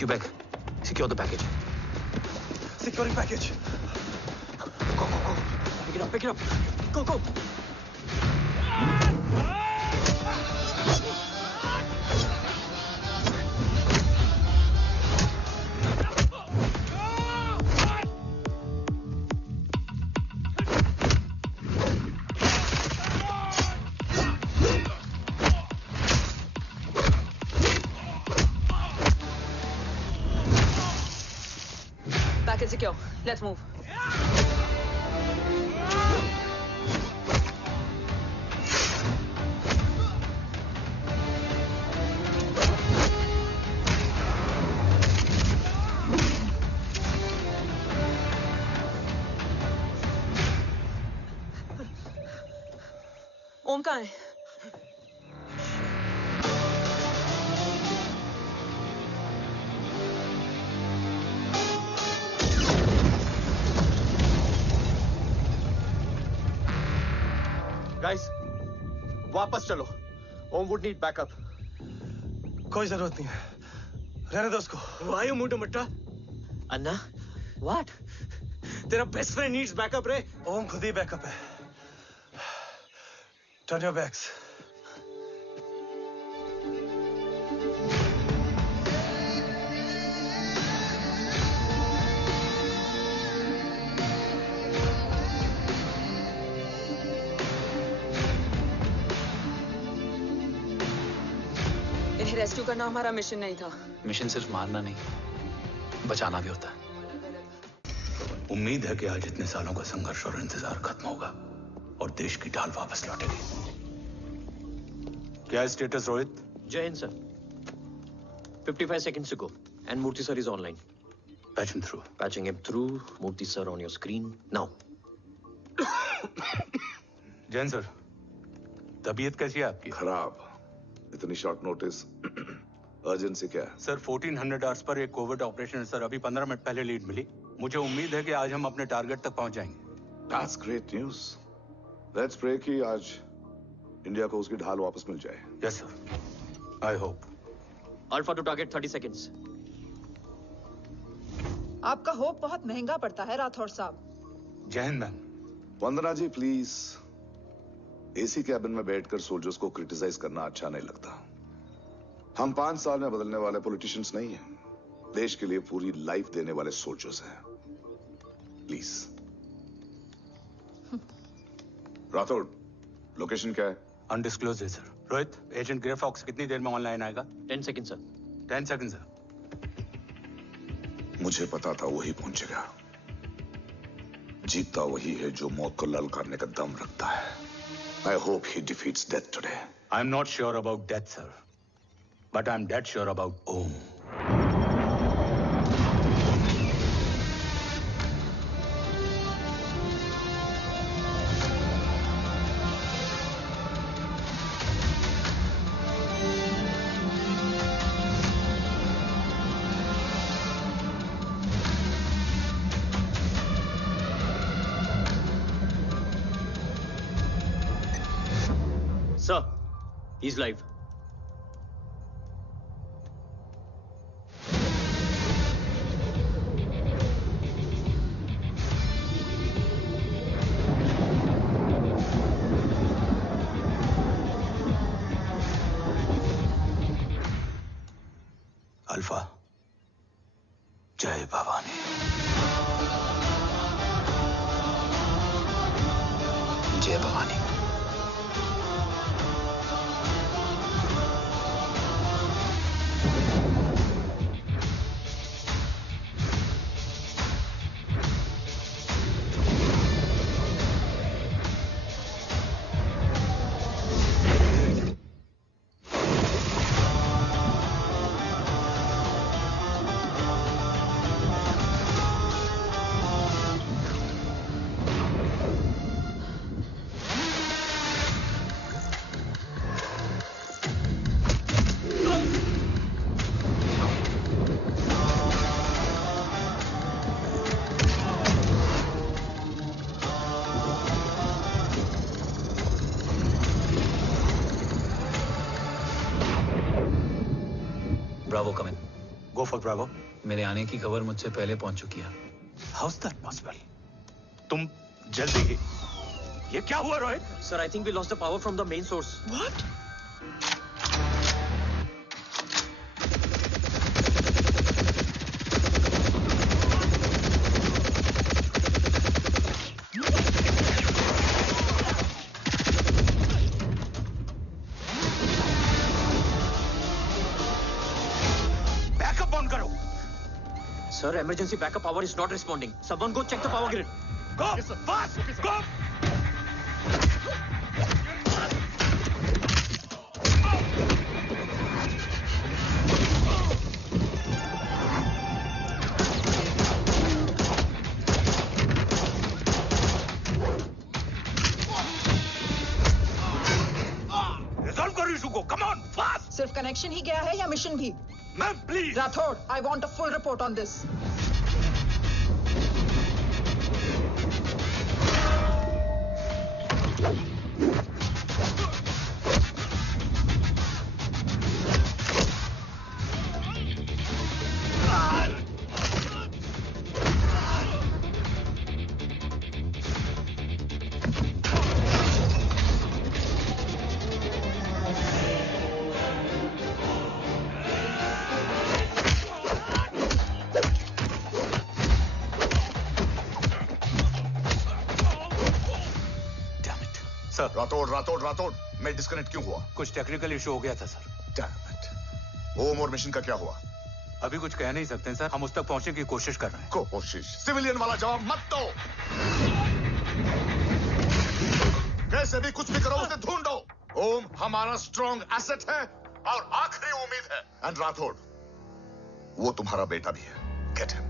Quebec, secure the package. Securing package. Go, go, go. Pick it up, pick it up. Go, go. Package secure. Let's move. ओम कहाँ है? Guys, वापस चलो. Om would need backup. कोई जरूरत नहीं है. रहने दो उसको. Why you mundu Matta? Anna, what? तेरा best friend needs backup रे. ओम खुद ही बैकअप है. Turn your backs. इन्हें रेस्क्यू करना हमारा मिशन नहीं था. मिशन सिर्फ मारना नहीं, बचाना भी होता है. उम्मीद है कि आज इतने सालों का संघर्ष और इंतजार खत्म होगा और देश की ढाल वापस लौटेगी. क्या है स्टेटस रोहित? जय Hind sir. 55 seconds to go and Murthy sir is online. Patch him through. Patching him through. Murthy sir on your screen now. Jain sir, तबीयत कैसी है आपकी? खराब. इतनी शॉर्ट नोटिस. अर्जेंसी क्या है? सर 1400 आवर्स पर एक कोविड ऑपरेशन है सर. अभी 15 मिनट पहले लीड मिली. मुझे उम्मीद है कि आज हम अपने टारगेट तक पहुंच जाएंगे. That's great news. Let's pray कि आज इंडिया को उसकी ढाल वापस मिल जाए. Yes sir. I hope. Alpha to target 30 seconds. आपका होप बहुत महंगा पड़ता है राठौर साहब. जय हिंद ma'am. Vandana ji please. AC cabin में बैठकर सोल्जर्स को क्रिटिसाइज करना अच्छा नहीं लगता. हम 5 साल में बदलने वाले पॉलिटिशियंस नहीं हैं. देश के लिए पूरी लाइफ देने वाले सोल्जर्स हैं. प्लीज. राठौड़, लोकेशन क्या है? अनडिस्क्लोज्ड है sir. Rohit, agent Grey Fox कितनी देर में ऑनलाइन आएगा? 10 seconds sir. 10 seconds sir. मुझे पता था वही पहुंचेगा. जीतता वही है जो मौत को ललकारने का दम रखता है. I hope he defeats death today. I'm not sure about death, sir. But I'm dead sure about Om. Sir, he's live. Alpha, जय भवानी. जय Bhavani. Go Go for Bravo. मेरे आने की खबर मुझसे पहले पहुंच चुकी है। How's that possible? तुम जल्दी ही। ये क्या हुआ Rohit? Sir, I think we lost the power from the main source. What? Backup on करो। Sir, emergency backup power is not responding. Someone go check the power grid. Go! Fast! Go! Resolve करो issue को। Come on, fast! सिर्फ connection ही गया है या mission भी? Ma'am, please! Rathore, I want a full report on this. रातोड़ मैं disconnect क्यों हुआ? कुछ टेक्निकल इशू हो गया था सर। Damn it. ओम और मिशन का क्या हुआ? अभी कुछ कह नहीं सकते सर, हम उस तक पहुंचने की कोशिश कर रहे हैं। कोशिश? सिविलियन वाला जवाब मत दो। कैसे भी कुछ भी करो उसे ढूंढो। ओम हमारा स्ट्रॉन्ग एसेट है और आखिरी उम्मीद है। एंड राठौड़, वो तुम्हारा बेटा भी है। Get him.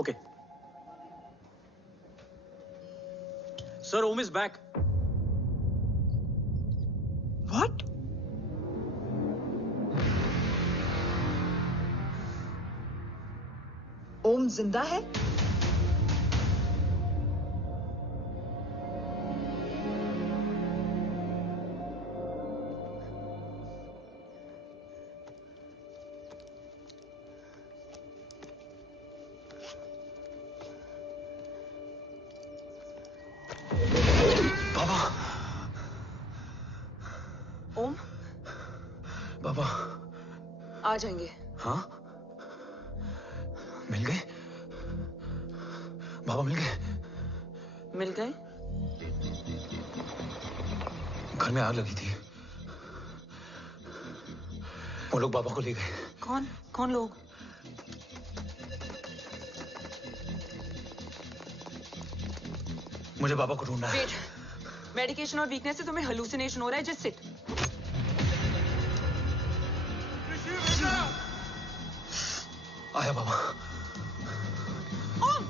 Okay. Sir, Om is back. What? जिंदा है? ओम, बाबा आ जाएंगे। हाँ, मिल गए? बाबा मिल गए? मिल गए? घर में आग लगी थी, वो लोग बाबा को ले गए। कौन कौन लोग? मुझे बाबा को ढूंढना है। वेट, मेडिकेशन और वीकनेस से तुम्हें हेलुसिनेशन हो रहा है। Just sit. आया बाबा। ओम,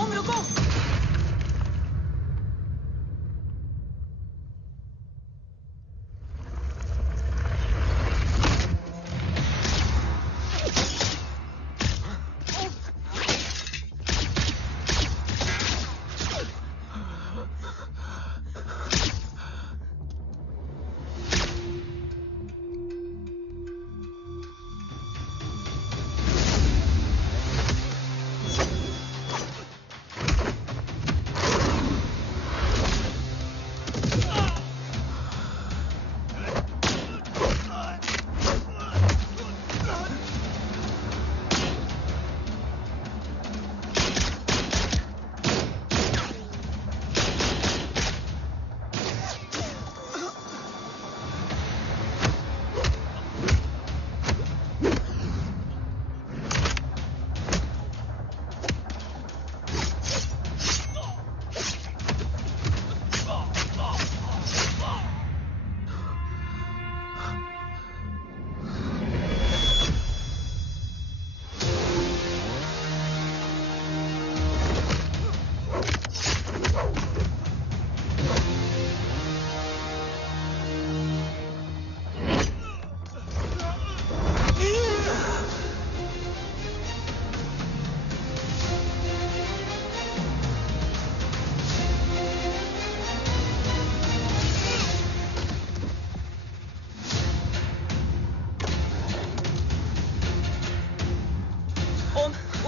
ओम रुको।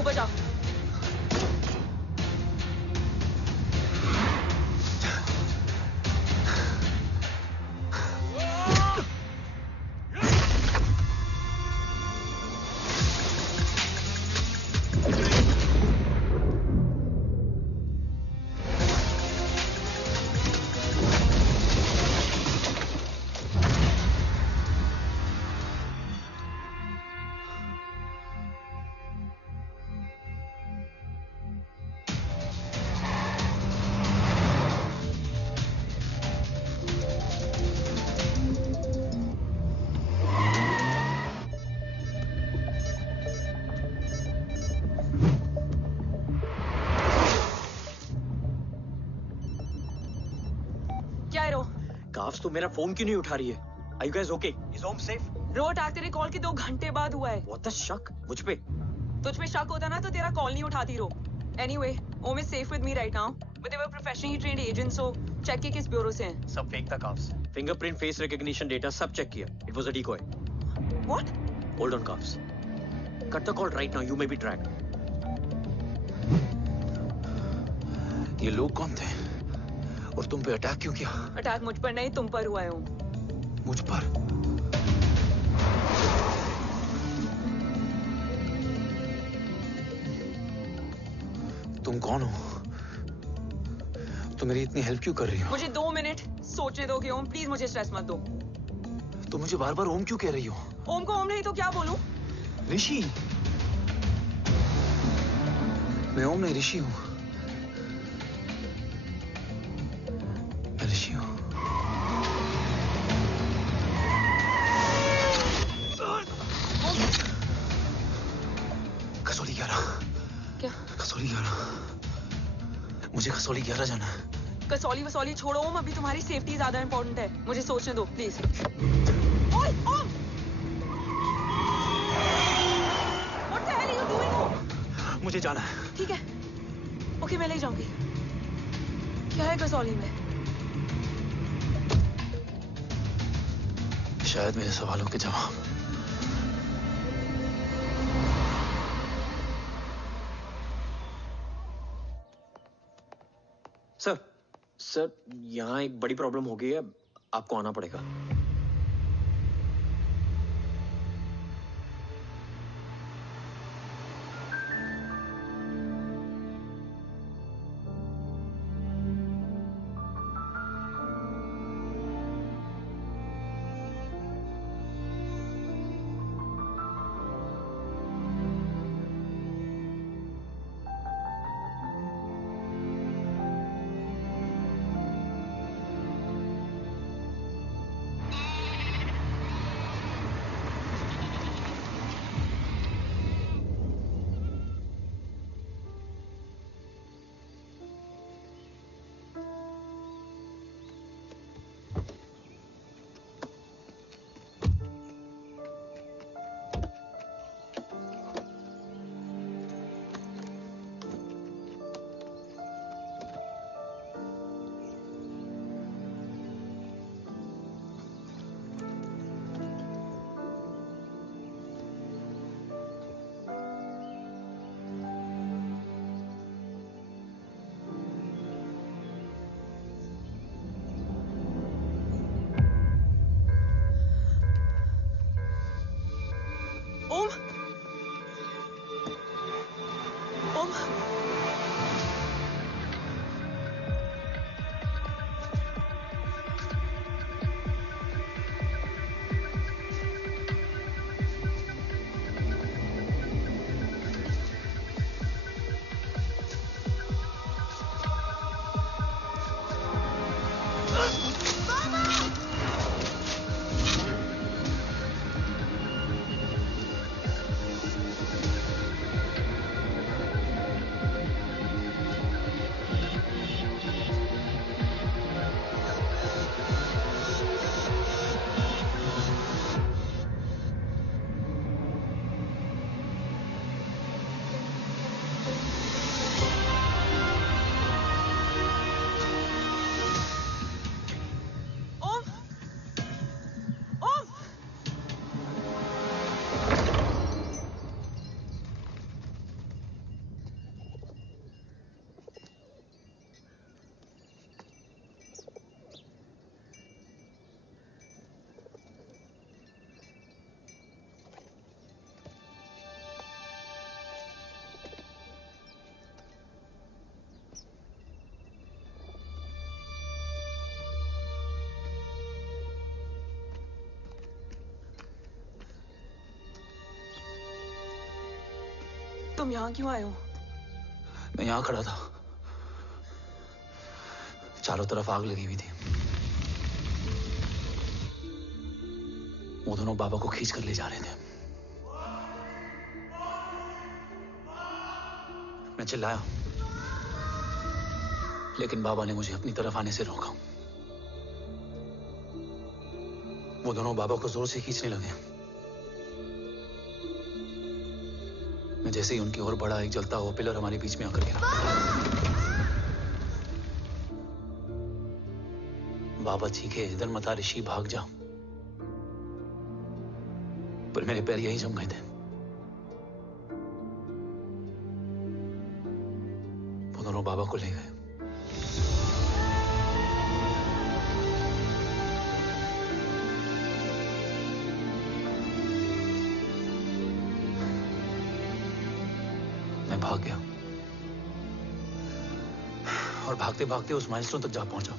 ऊपर जाओ। काफ्स तो मेरा फोन क्यों नहीं उठा रही है? Are you guys okay? Is Om safe? रो अटैक तेरे कॉल के 2 घंटे बाद हुआ है। What the शक? मुझ पे? तुझ पे शक होता ना तो तेरा कॉल नहीं उठाती रो। Anyway, Om is safe with me right now. But they were professionally trained agents, so check के किस ब्यूरो से हैं? सब फेक था carbs. Fingerprint, face recognition data सब चेक किया। It was a decoy. What? Hold on carbs. Cut the call right now. You may be tracked. ये लोग कौन थे? और तुम पे अटैक क्यों किया? अटैक मुझ पर नहीं तुम पर हुआ है ओम। मुझ पर? तुम कौन हो? तुम मेरी इतनी हेल्प क्यों कर रही हो? मुझे 2 मिनट सोचने दोगे ओम? प्लीज मुझे स्ट्रेस मत दो। तुम मुझे बार बार ओम क्यों कह रही हो? ओम को ओम नहीं तो क्या बोलूं? ऋषि। मैं ओम नहीं, ऋषि हूं। मैं ऋषि हूं। कसौली 11। क्या? कसौली 11। मुझे कसौली 11 जाना है। कसौली वसौली छोड़ो ओम, अभी तुम्हारी सेफ्टी ज्यादा इंपॉर्टेंट है। मुझे सोचने दो प्लीज। ओए ओम! What the hell are you doing, ओम? मुझे जाना है। ठीक है, ओके मैं ले जाऊंगी। क्या है कसौली में? शायद मेरे सवालों के जवाब। सर यहाँ एक बड़ी प्रॉब्लम हो गई है, आपको आना पड़ेगा। तुम यहाँ क्यों आए हो? मैं यहाँ खड़ा था, चारों तरफ आग लगी हुई थी। वो दोनों बाबा को खींच कर ले जा रहे थे। मैं चिल्लाया, लेकिन बाबा ने मुझे अपनी तरफ आने से रोका। वो दोनों बाबा को जोर से खींचने लगे। मैं जैसे ही उनकी ओर बढ़ा, एक जलता हुआ पिलर हमारे बीच में आकर गिरा। बाबा चीखे, इधर मत आ ऋषि, भाग जा। पर मेरे पैर यही जम गए थे। वो दोनों बाबा को ले गए। मैं भाग गया और भागते भागते उस माइलस्टोन तक जा पहुंचा।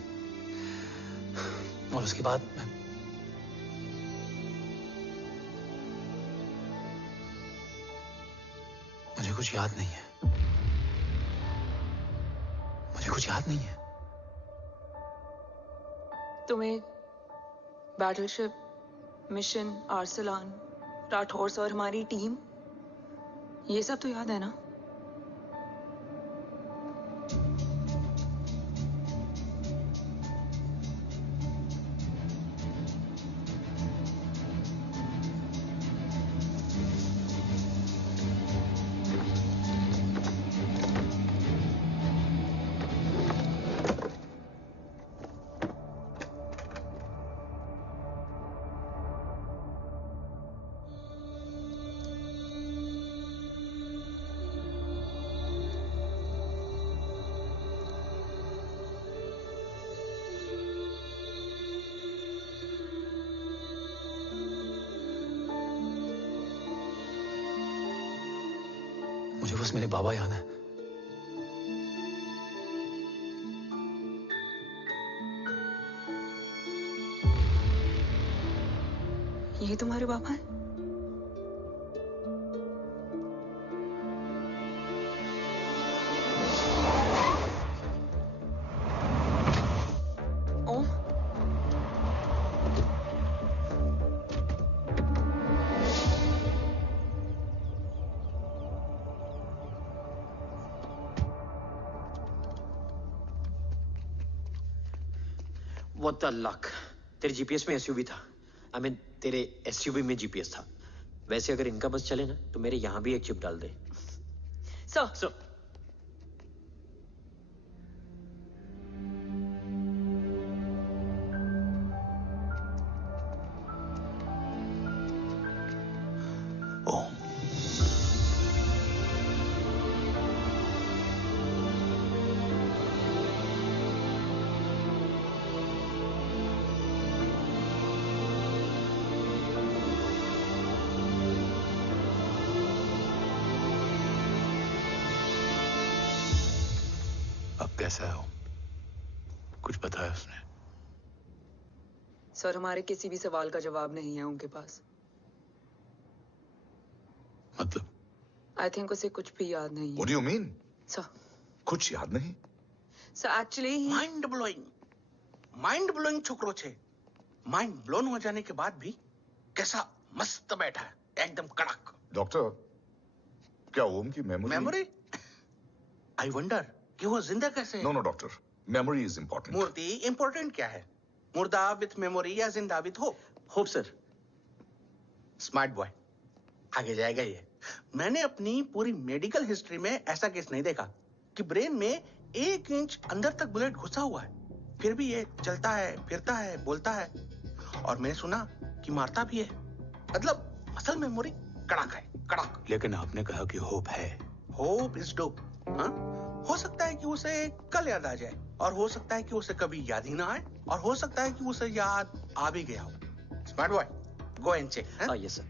और उसके बाद मुझे कुछ याद नहीं है। मुझे कुछ याद नहीं है। तुम्हें बैटलशिप, मिशन, आर्सलान, राठौर और हमारी टीम, ये सब तो याद है ना? बस मेरे बाबा याद है। ये तुम्हारे पापा हैं? ओम? What the luck? तेरे जीपीएस में एसयूवी था। I mean, तेरे एसयूवी में जीपीएस था। वैसे अगर इनका बस चले ना तो मेरे यहां भी एक चिप डाल दे। सर ओम, अब कैसा है ओम? कुछ बताया उसने? सर, हमारे किसी भी सवाल का जवाब नहीं है उनके पास। मतलब? आई थिंक उसे कुछ भी याद नहीं है। What do you mean? Sir कुछ याद नहीं? एक्चुअली माइंड ब्लोइंग छोकरो छे। माइंड ब्लोन हो जाने के बाद भी कैसा मस्त बैठा है, एकदम कड़क। डॉक्टर, क्या ओम की मेमोरी? आई वंडर कि वो जिंदा कैसे है? No doctor, memory is important. Murthy important क्या है? मुर्दा विथ मेमोरी या जिंदा with hope? Hope sir. Smart boy, आगे जाएगा ये। मैंने अपनी पूरी मेडिकल हिस्ट्री में ऐसा केस नहीं देखा कि ब्रेन में 1 इंच अंदर तक बुलेट घुसा हुआ है, फिर भी ये चलता है, फिरता है, बोलता है, और मैंने सुना कि मारता भी है। मतलब मसल मेमोरी कड़क है, कड़क। लेकिन आपने कहा कि होप है। Hope is dope. हाँ, हो सकता है कि उसे कल याद आ जाए, और हो सकता है कि उसे कभी याद ही ना आए, और हो सकता है कि उसे याद आ भी गया हो। Smart boy, go and check. Yes sir.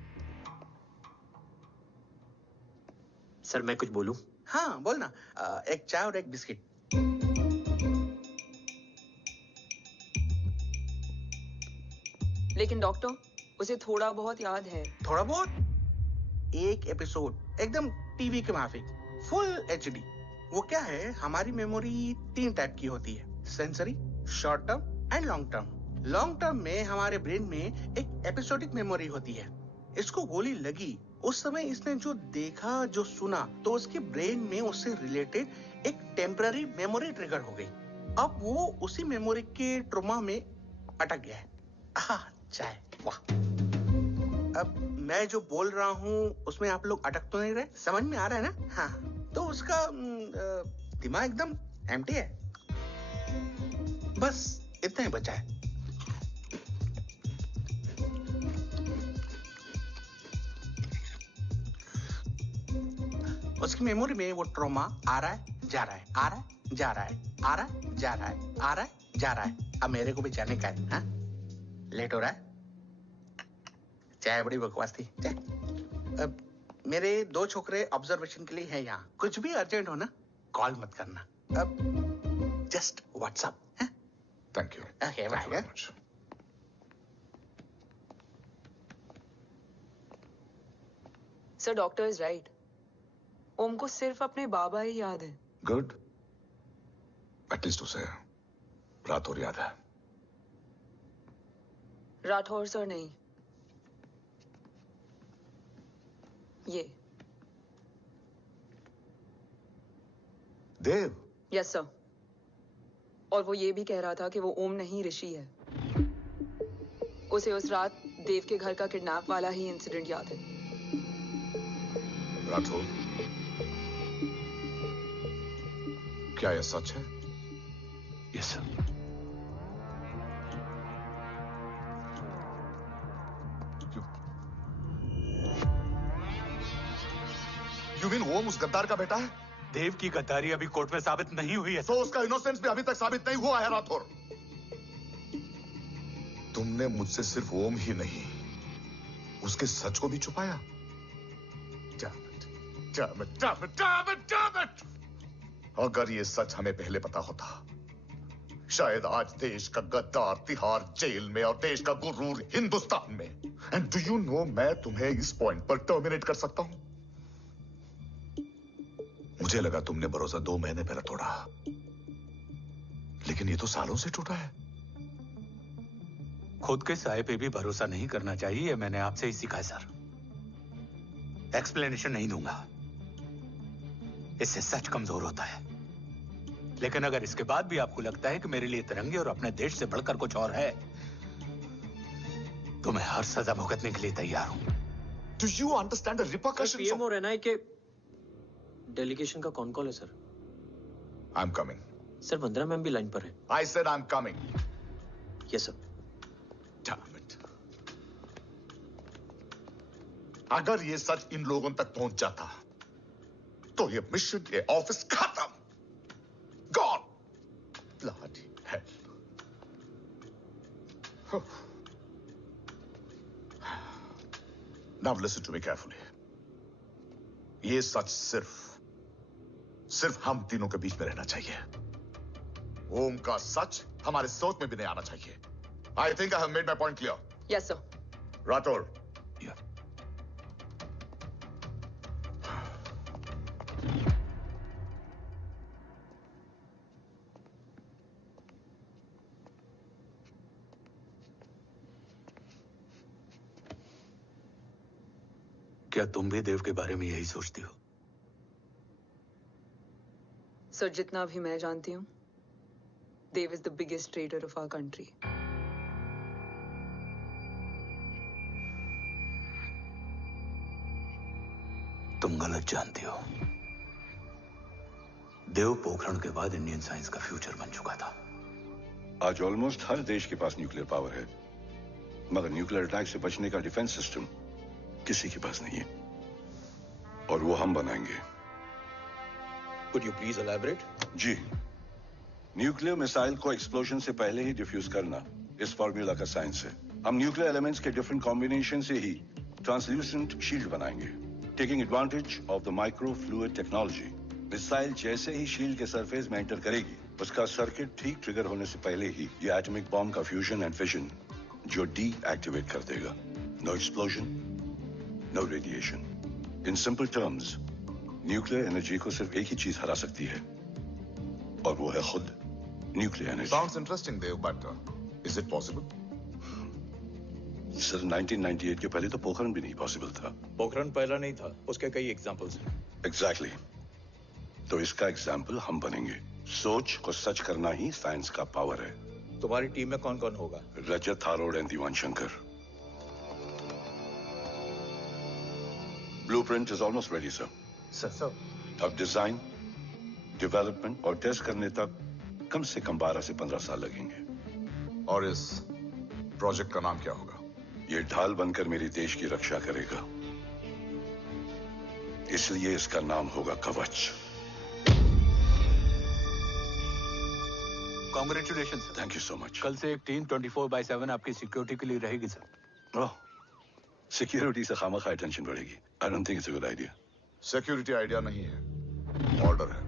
Sir मैं कुछ बोलूं? हाँ बोलना। एक चाय और एक बिस्किट। लेकिन डॉक्टर, उसे थोड़ा बहुत याद है। थोड़ा बहुत? एक एपिसोड एकदम टीवी के माफिक, फुल एचडी। वो क्या है, हमारी मेमोरी 3 टाइप की होती है, sensory, short term and long term. Long term में हमारे ब्रेन में एक एपिसोडिक मेमोरी होती है। इसको गोली लगी उस समय इसने जो देखा, जो सुना, तो उसके ब्रेन में उससे रिलेटेड एक टेम्पररी मेमोरी ट्रिगर हो गई। अब वो उसी मेमोरी के ट्रॉमा में अटक गया है। चाय, वाह। अब मैं जो बोल रहा हूँ उसमें आप लोग अटक तो नहीं रहे? समझ में आ रहा है ना? हाँ, तो उसका दिमाग एकदम एम्प्टी है। बस इतना ही बचा है। उसकी मेमोरी में वो ट्रॉमा आ रहा है, जा रहा है, आ रहा है, जा रहा है, आ रहा है, जा रहा है, आ रहा है, जा रहा है। अब मेरे को भी जाने का है। हाँ, लेट हो रहा है। चाय बड़ी बकवास थी। अब मेरे 2 छोकरे ऑब्जर्वेशन के लिए हैं यहाँ। कुछ भी अर्जेंट हो ना, कॉल मत करना। अब just WhatsApp. Thank you. Okay, bye. Sir, doctor is right. Om को सिर्फ अपने बाबा ही याद है। गुड, एटलीस्ट उसे राठौर याद है। राठौर सर नहीं, ये देव। Yes sir. और वो ये भी कह रहा था कि वो ओम नहीं, ऋषि है। उसे उस रात देव के घर का किडनैप वाला ही इंसिडेंट याद है। राठौर, क्या यह सच है? Yes sir. यू मीन ओम उस गद्दार का बेटा है? देव की गद्दारी अभी कोर्ट में साबित नहीं हुई है। तो उसका इनोसेंस भी अभी तक साबित नहीं हुआ है राठौर। तुमने मुझसे सिर्फ ओम ही नहीं, उसके सच को भी छुपाया। Damn it, damn it, damn it, damn it! अगर ये सच हमें पहले पता होता, शायद आज देश का गद्दार तिहाड़ जेल में और देश का गुरूर हिंदुस्तान में। एंड डू यू नो, मैं तुम्हें इस पॉइंट पर टर्मिनेट कर सकता हूं। मुझे लगा तुमने भरोसा 2 महीने पहले तोड़ा, लेकिन ये तो सालों से टूटा है। खुद के साए पे भी भरोसा नहीं करना चाहिए, मैंने आपसे ही सीखा है सर। एक्सप्लेनेशन नहीं दूंगा, इससे सच कमजोर होता है। लेकिन अगर इसके बाद भी आपको लगता है कि मेरे लिए तिरंगे और अपने देश से बढ़कर कुछ और है, तो मैं हर सजा भुगतने के लिए तैयार हूं। Do you understand the repercussions? PM और एनआई के डेलीगेशन का कौन कॉल है sir? I'm coming. Sir Vandana ma'am भी लाइन पर है। I said I'm coming. Yes sir. Damn it. अगर ये सच इन लोगों तक पहुंच जाता, तो ये मिशन, ये ऑफिस खत्म। Gone. Bloody hell. Now listen to me carefully. ये सच सिर्फ हम तीनों के बीच में रहना चाहिए। ओम का सच हमारे सोच में भी नहीं आना चाहिए। I think I have made my point clear. Yes, sir. Rathore. Yeah. क्या तुम भी देव के बारे में यही सोचती हो? सर, जितना भी मैं जानती हूँ, Dev is the biggest trader of our country. तुम गलत जानती हो। देव पोखरण के बाद इंडियन साइंस का फ्यूचर बन चुका था। आज ऑलमोस्ट हर देश के पास न्यूक्लियर पावर है, मगर न्यूक्लियर अटैक से बचने का डिफेंस सिस्टम किसी के पास नहीं है, और वो हम बनाएंगे। Could you please elaborate? जी, न्यूक्लियर मिसाइल को एक्सप्लोजन से पहले ही डिफ्यूज करना इस फॉर्मूला का साइंस है। हम न्यूक्लियर एलिमेंट्स के डिफरेंट कॉम्बिनेशन से ही ट्रांसल्यूसेंट शील्ड बनाएंगे, taking advantage of the micro fluid technology. Missile जैसे ही शील्ड के सरफेस में एंटर करेगी, उसका सर्किट ठीक ट्रिगर होने से पहले ही ये एटॉमिक बॉम्ब का फ्यूजन एंड फिशन जो डीएक्टिवेट कर देगा। No explosion, no radiation. In simple terms, nuclear energy को सिर्फ एक ही चीज हरा सकती है, और वो है खुद nuclear energy. Sounds interesting, Dev, but is it possible? Sir, 1998 के पहले तो पोखरण भी नहीं पॉसिबल था। पोखरण पहला नहीं था, उसके कई एग्जांपल्स हैं। एग्जैक्टली। तो इसका एग्जाम्पल हम बनेंगे। सोच को सच करना ही साइंस का पावर है। तुम्हारी टीम में कौन कौन होगा? Rajat Tharod and Diwan Shankar. Blueprint is almost ready sir. Sir, अब डिजाइन, डेवलपमेंट और टेस्ट करने तक कम से कम 12 से 15 साल लगेंगे। और इस प्रोजेक्ट का नाम क्या होगा? ये ढाल बनकर मेरे देश की रक्षा करेगा, इसलिए इसका नाम होगा कवच। Congratulation sir. Thank you so much. कल से एक टीम 24/7 आपकी सिक्योरिटी के लिए रहेगी सर। ओह, सिक्योरिटी से खामखा टेंशन बढ़ेगी। I don't think it's a good idea. Security idea नहीं है, ऑर्डर है।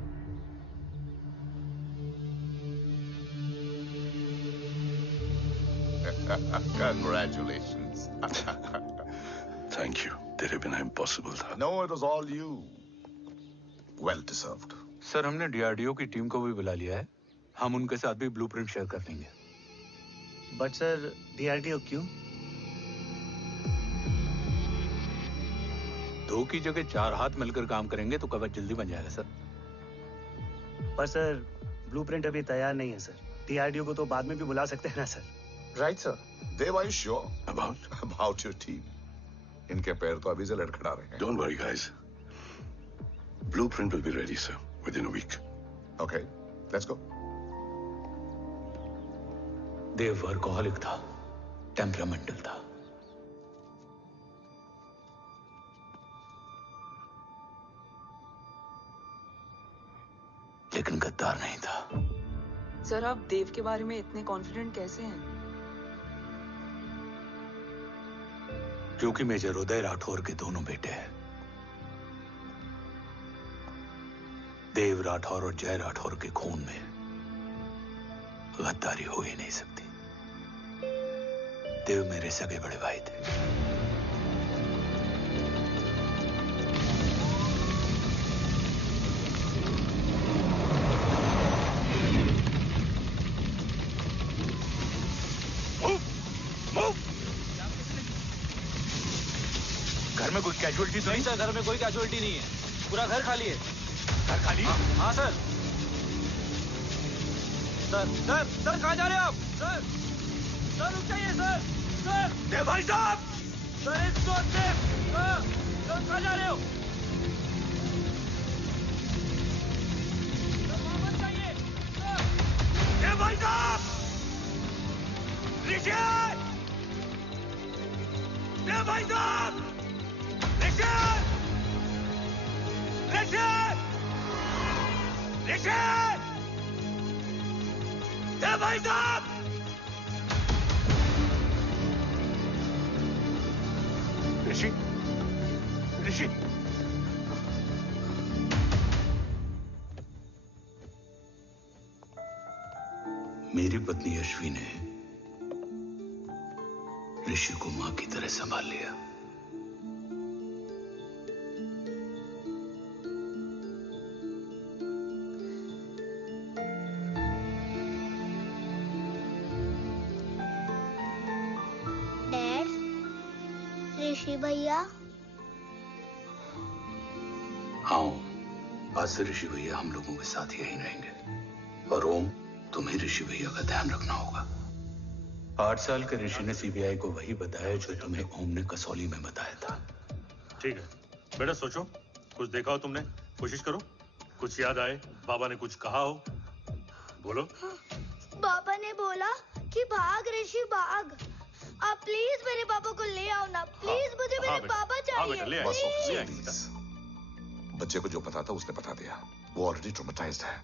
Congratulations. Thank you. तेरे बिना इम्पॉसिबल था। No, it was all you. Well deserved. Sir, हमने डीआरडीओ की टीम को भी बुला लिया है। हम उनके साथ भी ब्लूप्रिंट शेयर कर लेंगे। बट सर, डीआरडीओ क्यों? 2 की जगह 4 हाथ मिलकर काम करेंगे तो कवच जल्दी बन जाएगा सर। पर सर, ब्लूप्रिंट अभी तैयार नहीं है सर। डीआरडीओ को तो बाद में भी बुला सकते हैं ना sir? Right, sir. Dev, are you sure about your team? इनके पैर तो अभी से लड़खड़ा रहे हैं। Don't worry, guys. Blueprint will be ready, sir, within a week. Okay, let's go. Dev workaholic था, टेम्परामेंटल था। लेकिन गद्दार नहीं था। सर, आप देव के बारे में इतने कॉन्फिडेंट कैसे हैं? क्योंकि मेजर उदय राठौर के दोनों बेटे हैं। देव राठौर और जय राठौर के खून में गद्दारी हो ही नहीं सकती। देव मेरे सगे बड़े भाई थे। घर में कोई कैजुअलिटी तो नहीं? सर, घर में कोई कैजुअलिटी नहीं है, पूरा घर खाली है। घर खाली? हाँ सर। सर सर सर, कहाँ जा रहे हैं आप? सर सर, रुक जाइए सर। सर देव भाई साहब! सर, इसको सर, कहाँ जा रहे हो? सर, वापस जाइए सर। देव भाई साहब! ऋषि! देव भाई साहब! ऋषि! ऋषि! ऋषि! देव भाई साहब! ऋषि! ऋषि! मेरी पत्नी यशवी ने ऋषि को मां की तरह संभाल लिया। डैड, ऋषि भैया। हाँ, आज से ऋषि भैया हम लोगों के साथ यहीं रहेंगे। और ओम, तुम्हें ऋषि भैया का ध्यान रखना होगा। 8 साल के ऋषि ने सीबीआई को वही बताया जो तुम्हें ओम ने कसौली में बताया था। ठीक है बेटा, सोचो, कुछ देखा हो तुमने, कोशिश करो, कुछ याद आए, बाबा ने कुछ कहा हो, बोलो। पापा ने बोला कि भाग ऋषि भाग। आप प्लीज मेरे पापा को ले आओ ना, प्लीज। मुझे मेरे पापा चाहिए। प्लीज। बच्चे को जो पता था उसने बता दिया। वो ऑलरेडी ट्रॉमेटाइज्ड है।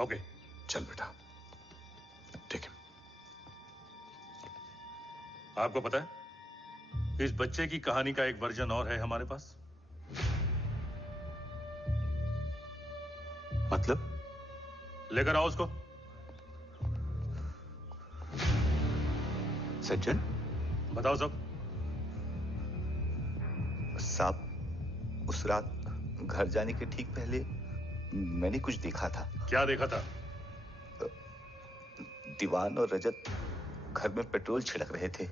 ओके, चल बेटा, ठीक है। आपको पता है, इस बच्चे की कहानी का एक वर्जन और है हमारे पास। मतलब? लेकर आओ उसको। सज्जन, बताओ सब। साहब, उस रात घर जाने के ठीक पहले मैंने कुछ देखा था। क्या देखा था? दीवान और रजत घर में पेट्रोल छिड़क रहे थे,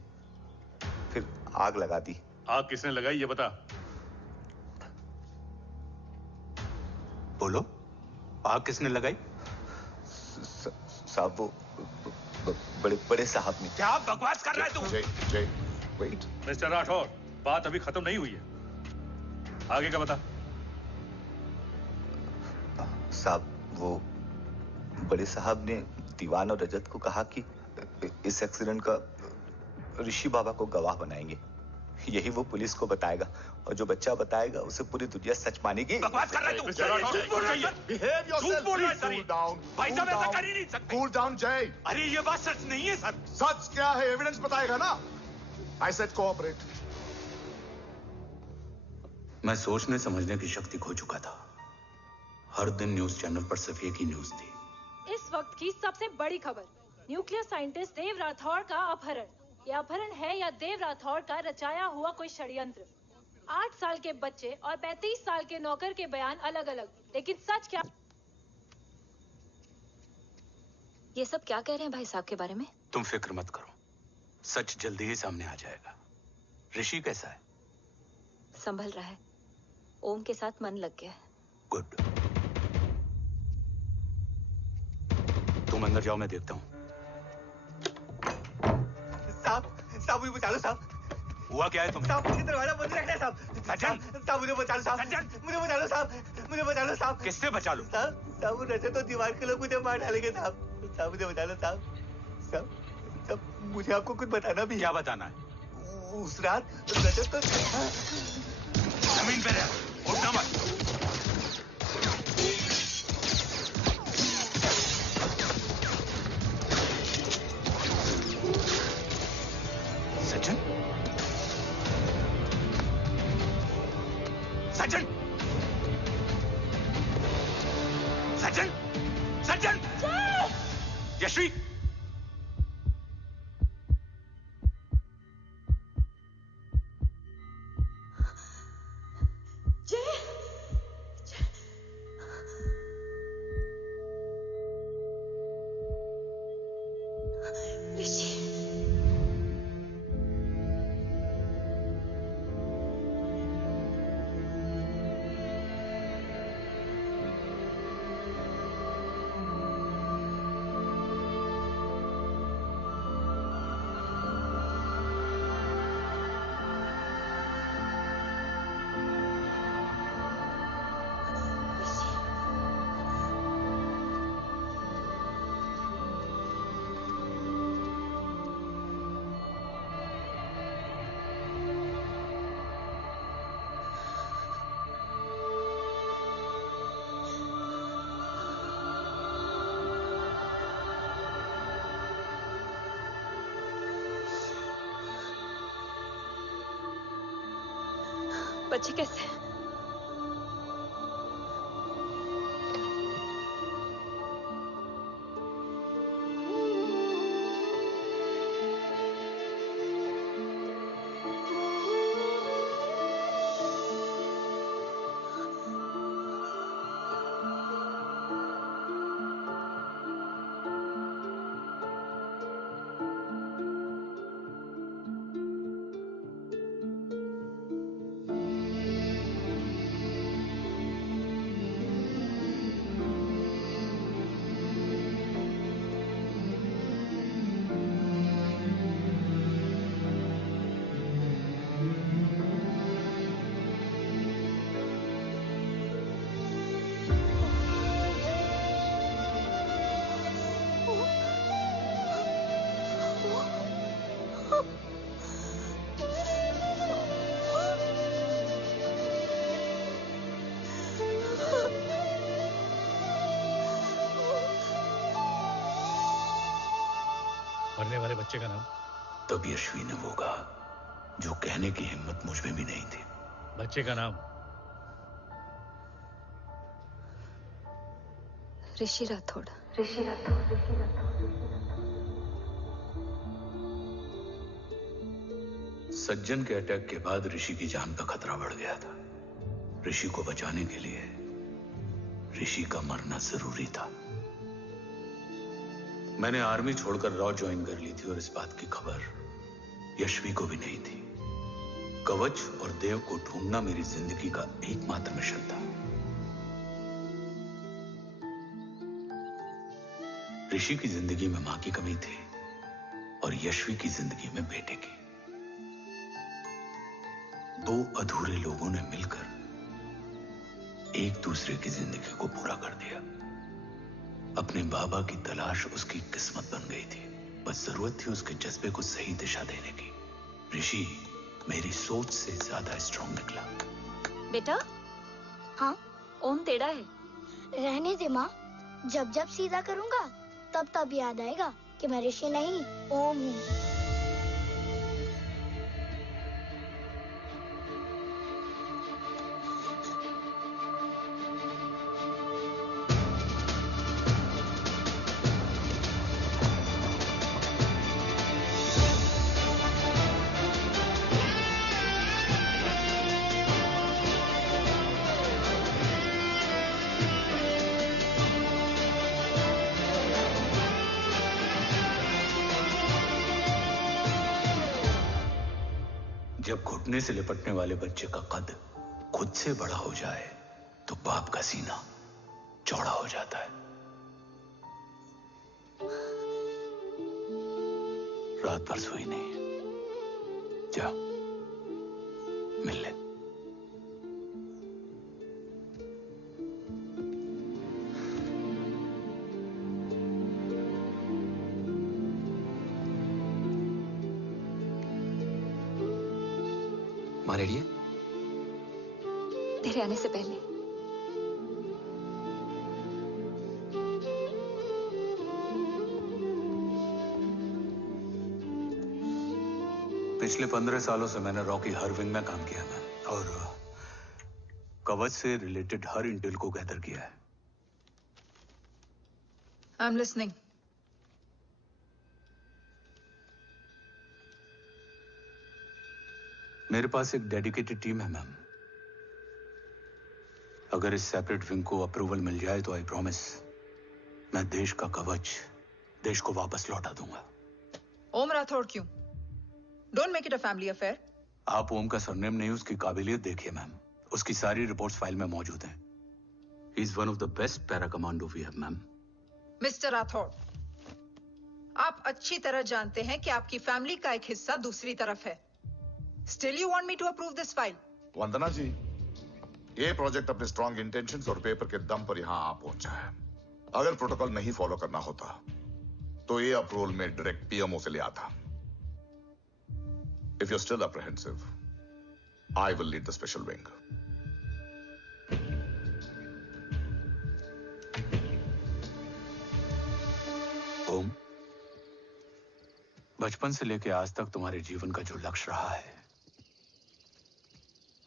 फिर आग लगा दी। आग किसने लगाई ये बता। बोलो, आग किसने लगाई? साहब, वो बड़े बड़े साहब ने। क्या बकवास कर रहा है तू? जय, वेट। मिस्टर राठौर, बात अभी खत्म नहीं हुई है, आगे का बता। साहब, वो बड़े साहब ने दीवान और रजत को कहा कि इस एक्सीडेंट का ऋषि बाबा को गवाह बनाएंगे। यही वो पुलिस को बताएगा, और जो बच्चा बताएगा उसे पूरी दुनिया सच मानेगी। बकवास कर रहा है तू? Behave yourself, please. Cool down. भाई साहब, ऐसा कर ही नहीं सकते। Cool down, जय। अरे ये बात सच नहीं है सर। सच क्या है? एविडेंस बताएगा ना। I said cooperate. मैं सोचने समझने की शक्ति खो चुका था। हर दिन न्यूज चैनल पर सिर्फ एक ही न्यूज थी। इस वक्त की सबसे बड़ी खबर, न्यूक्लियर साइंटिस्ट देव राठौर का अपहरण। यह अपहरण है या देव राठौर का रचाया हुआ कोई षड्यंत्र। 8 साल के बच्चे और 35 साल के नौकर के बयान अलग अलग, लेकिन सच क्या? ये सब क्या कह रहे हैं भाई साहब के बारे में? तुम फिक्र मत करो, सच जल्दी ही सामने आ जाएगा। ऋषि कैसा है? संभल रहा है। ओम के साथ मन लग गया है। गुड। तुम अंदर जाओ, मैं देखता हूँ। साहब, मुझे बचा लो साहब। हुआ क्या है तुम्हें? साहब, मुझे दरवाजा बंद रखना है साहब। सज्जन, साहब, मुझे बचा लो साहब। सज्जन, मुझे बचा लो साहब। मुझे बचा लो साहब। किससे बचा लो? साहब, रजत तो दीवार के लोग मुझे मार डालेंगे साहब। साहब, मुझे बचा लो साहब। साहब, मुझे आपको कुछ बताना भी। क्या बताना है? उस रात रजत तो जमीन पे रह, उठना मत। सज्जन, सज्जन, सज्जन, सज्जन, यश्वी, बच्चे कैसे हैं? मरने वाले बच्चे का नाम? तब यश्वी ने वो कहा जो कहने की हिम्मत मुझ में भी नहीं थी। बच्चे का नाम? ऋषि राठौड़। सज्जन के अटैक के बाद ऋषि की जान का खतरा बढ़ गया था। ऋषि को बचाने के लिए ऋषि का मरना जरूरी था। मैंने आर्मी छोड़कर रॉ ज्वाइन कर ली थी और इस बात की खबर यश्वी को भी नहीं थी। कवच और देव को ढूंढना मेरी जिंदगी का एकमात्र मिशन था। ऋषि की जिंदगी में मां की कमी थी और यश्वी की जिंदगी में बेटे की। दो अधूरे लोगों ने मिलकर एक दूसरे की जिंदगी को पूरा कर दिया। अपने बाबा की तलाश उसकी किस्मत बन गई थी। बस जरूरत थी उसके जज्बे को सही दिशा देने की। ऋषि मेरी सोच से ज्यादा स्ट्रांग निकला। बेटा? हाँ? ओम टेढ़ा है। रहने दे माँ, जब जब सीधा करूंगा तब तब याद आएगा कि मैं ऋषि नहीं ओम हूँ। जब घुटने से लिपटने वाले बच्चे का कद खुद से बड़ा हो जाए तो बाप का सीना चौड़ा हो जाता है। रात भर सोई नहीं है। जा मिल ले। माँ रेडी है? तेरे आने से पहले। पिछले 15 सालों से मैंने रॉ की हर विंग में काम किया है और कवच से रिलेटेड हर इंटेल को गैदर किया है। I'm listening. मेरे पास एक डेडिकेटेड टीम है मैम। अगर इस सेपरेट विंग को अप्रूवल मिल जाए तो आई प्रॉमिस मैं देश का कवच देश को वापस लौटा दूंगा। ओम राठौड़ क्यों? Don't make it a family affair. आप ओम का सरनेम नहीं उसकी काबिलियत देखिए मैम। उसकी सारी रिपोर्ट्स फाइल में मौजूद हैं। He is one of the best para commando we have, ma'am. Mister Rathore, आप अच्छी तरह जानते हैं कि आपकी फैमिली का एक हिस्सा दूसरी तरफ है। Still you want me to approve this file? वंदना जी, ये प्रोजेक्ट अपने स्ट्रॉन्ग इंटेंशंस और पेपर के दम पर यहां आ पहुंचा है। अगर प्रोटोकॉल नहीं फॉलो करना होता तो ये अप्रूवल में डायरेक्ट पीएमओ से ले आता। If you're still apprehensive, I will lead the special wing. ओम, बचपन से लेकर आज तक तुम्हारे जीवन का जो लक्ष्य रहा है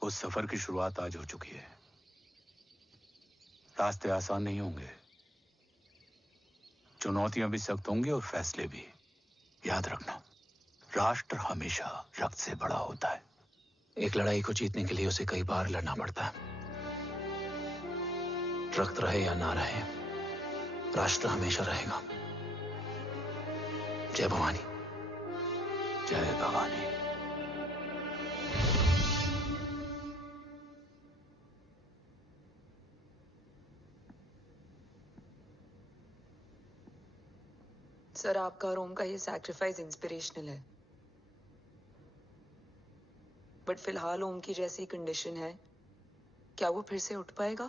उस सफर की शुरुआत आज हो चुकी है। रास्ते आसान नहीं होंगे, चुनौतियां भी सख्त होंगी और फैसले भी। याद रखना, राष्ट्र हमेशा रक्त से बड़ा होता है। एक लड़ाई को जीतने के लिए उसे कई बार लड़ना पड़ता है। रक्त रहे या ना रहे, राष्ट्र हमेशा रहेगा। जय भवानी। जय भवानी। सर, आपका और ओम का ये सैक्रिफाइस इंस्पिरेशनल है, बट फिलहाल ओम की जैसी कंडीशन है, क्या वो फिर से उठ पाएगा?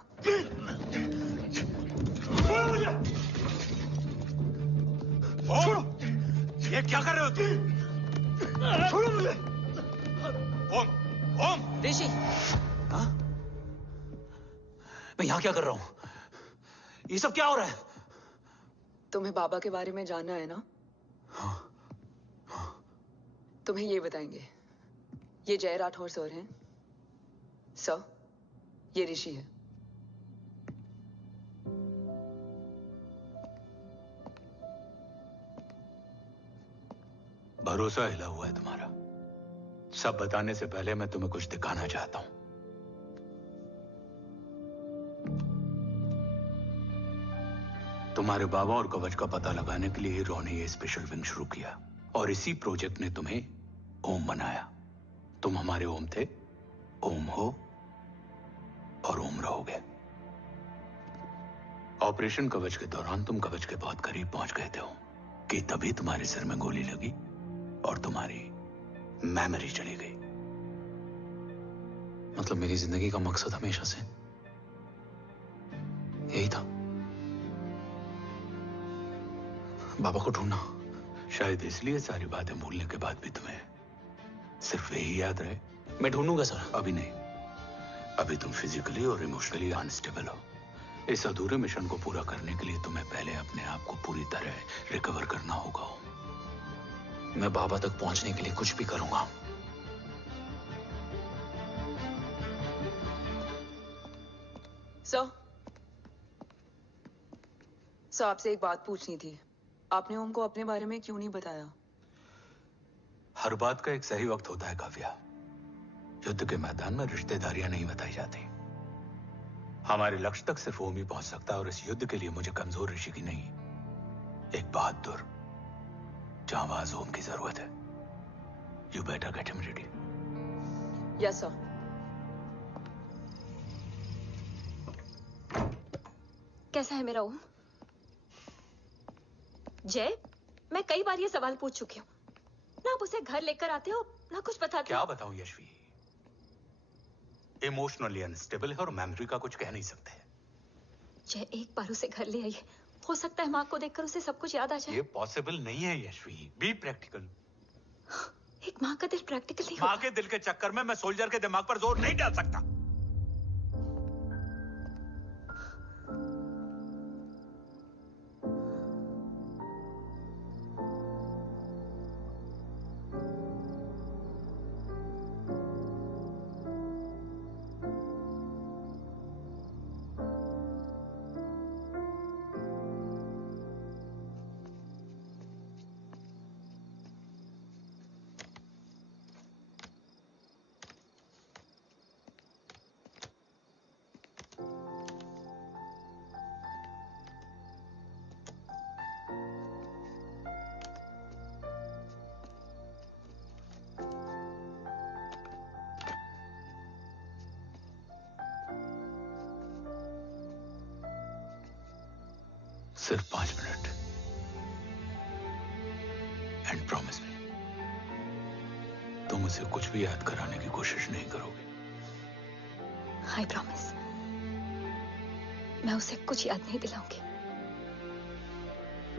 छोड़ो! ये क्या कर रहे हो तुम? छोड़ो मुझे! ओम! ओम! ऋषि! हाँ? मैं यहाँ क्या कर रहा हूँ? ये सब क्या हो रहा है? तुम्हें बाबा के बारे में जानना है ना? तुम्हें ये बताएंगे। ये जय राठौर सर हैं। सर, ये ऋषि है। भरोसा हिला हुआ है तुम्हारा। सब बताने से पहले मैं तुम्हें कुछ दिखाना चाहता हूं। तुम्हारे बाबा और कवच का पता लगाने के लिए हीरो ने ये स्पेशल विंग शुरू किया और इसी प्रोजेक्ट ने तुम्हें ओम बनाया। तुम हमारे ओम थे, ओम हो और ओम रहोगे। ऑपरेशन कवच के दौरान तुम कवच के बहुत करीब पहुंच गए थे कि तभी तुम्हारे सिर में गोली लगी और तुम्हारी मेमोरी चली गई। मतलब मेरी जिंदगी का मकसद हमेशा से यही था, बाबा को ढूंढना। शायद इसलिए सारी बातें भूलने के बाद भी तुम्हें सिर्फ यही याद रहे। मैं ढूंढूंगा सर। अभी नहीं, अभी तुम फिजिकली और इमोशनली अनस्टेबल हो। इस अधूरे मिशन को पूरा करने के लिए तुम्हें पहले अपने आप को पूरी तरह रिकवर करना होगा। मैं बाबा तक पहुंचने के लिए कुछ भी करूंगा। सर, आपसे एक बात पूछनी थी। आपने ओम को अपने बारे में क्यों नहीं बताया? हर बात का एक सही वक्त होता है काव्या। युद्ध के मैदान में रिश्तेदारियां नहीं बताई जाती। हमारे लक्ष्य तक सिर्फ ओम ही पहुंच सकता है और इस युद्ध के लिए मुझे कमजोर ऋषि की नहीं, एक बहादुर जांबाज ओम की जरूरत है। You better get him ready. Yes sir. कैसा है मेरा ओम? जय, मैं कई बार ये सवाल पूछ चुकी हूँ। ना आप उसे घर लेकर आते हो, ना कुछ बताते हो। क्या बताऊं यशवी? इमोशनली अनस्टेबल है और मेमोरी का कुछ कह नहीं सकते। जय, एक बार उसे घर ले आइए। हो सकता है माँ को देखकर उसे सब कुछ याद आ जाए। ये पॉसिबल नहीं है यशवी। Be practical. एक माँ का दिल प्रैक्टिकल नहीं माँ के दिल के चक्कर में मैं सोल्जर के दिमाग पर जोर नहीं डाल सकता। सिर्फ 5 मिनट। एंड प्रॉमिस मी, तुम उसे कुछ भी याद कराने की कोशिश नहीं करोगे। आई प्रॉमिस, मैं उसे कुछ याद नहीं दिलाऊंगी,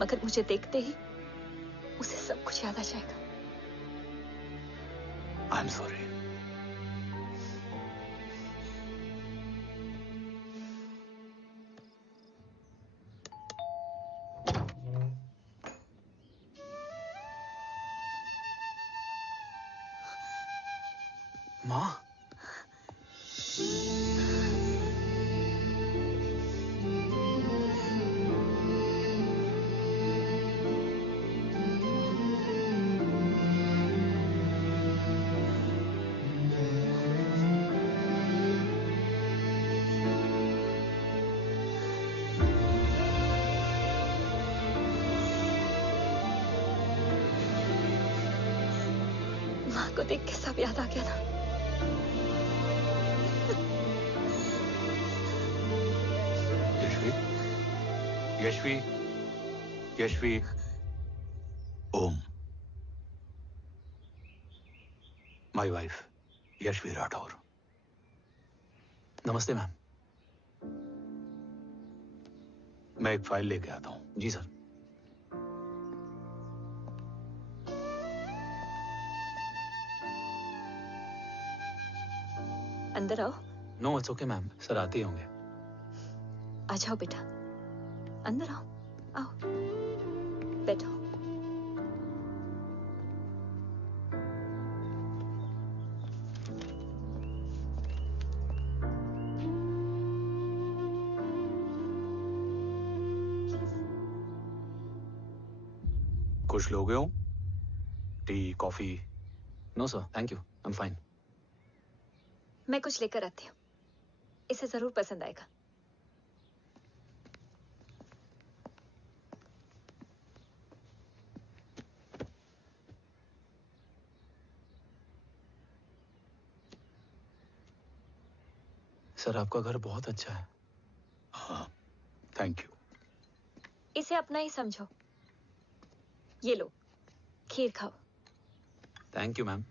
मगर मुझे देखते ही उसे सब कुछ याद आ जाएगा। I am sorry. माँ, माँ को देख के सब याद आ गया ना। Yashvi, Yashvi, Om, my wife Yashvi Rathore. नमस्ते मैम। मैं एक फाइल लेके आता हूं। जी सर। अंदर आओ। No it's okay ma'am, sir आते ही होंगे। आ जाओ बेटा, अंदर आओ। आओ, बैठो। कुछ लोगे हो? Tea, coffee? No sir, thank you, I am fine. मैं कुछ लेकर आती हूँ, इसे जरूर पसंद आएगा। सर आपका घर बहुत अच्छा है। हाँ, थैंक यू। इसे अपना ही समझो। ये लो, खीर खाओ। Thank you ma'am.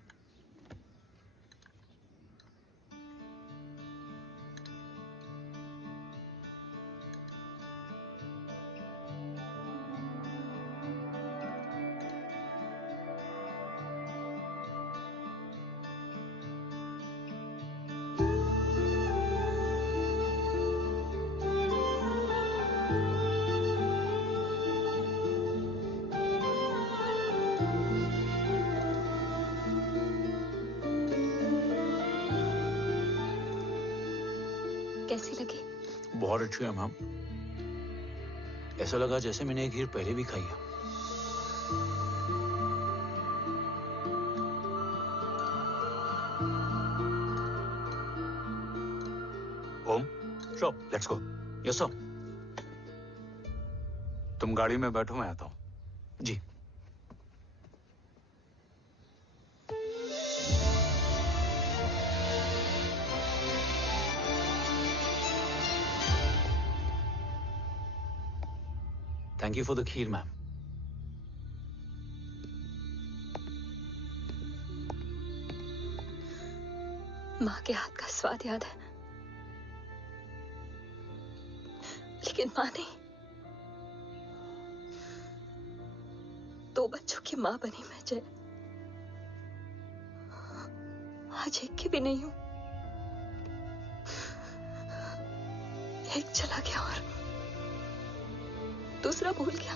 कैसी लगी? बहुत अच्छी है मैम। ऐसा लगा जैसे मैंने ये खीर पहले भी खाई है। Om, sure, let's go. Yes sir. तुम गाड़ी में बैठो, मैं आता हूं। जी। Thank you for the kheer, ma'am. माँ के हाथ का स्वाद याद है, लेकिन माँ नहीं। 2 बच्चों की माँ बनी मैं जय। आज एक की भी नहीं हूं। एक चला गया और दूसरा भूल गया।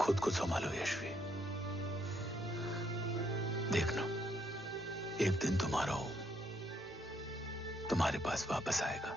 खुद को संभालो यशवी। देखना, एक दिन तुम्हारा हो तुम्हारे पास वापस आएगा।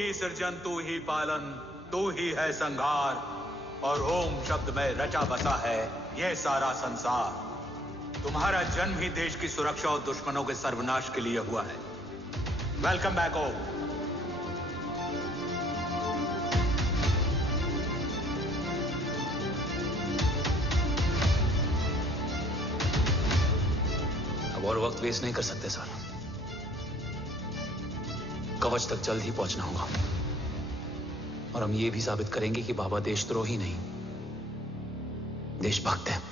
ही सृजन, तू ही पालन, तू ही है संहार, और ओम शब्द में रचा बसा है ये सारा संसार। तुम्हारा जन्म ही देश की सुरक्षा और दुश्मनों के सर्वनाश के लिए हुआ है। वेलकम बैक ओम। अब और वक्त वेस्ट नहीं कर सकते सर। कवच तक जल्द ही पहुंचना होगा और हम ये भी साबित करेंगे कि बाबा देशद्रोही नहीं, देशभक्त है।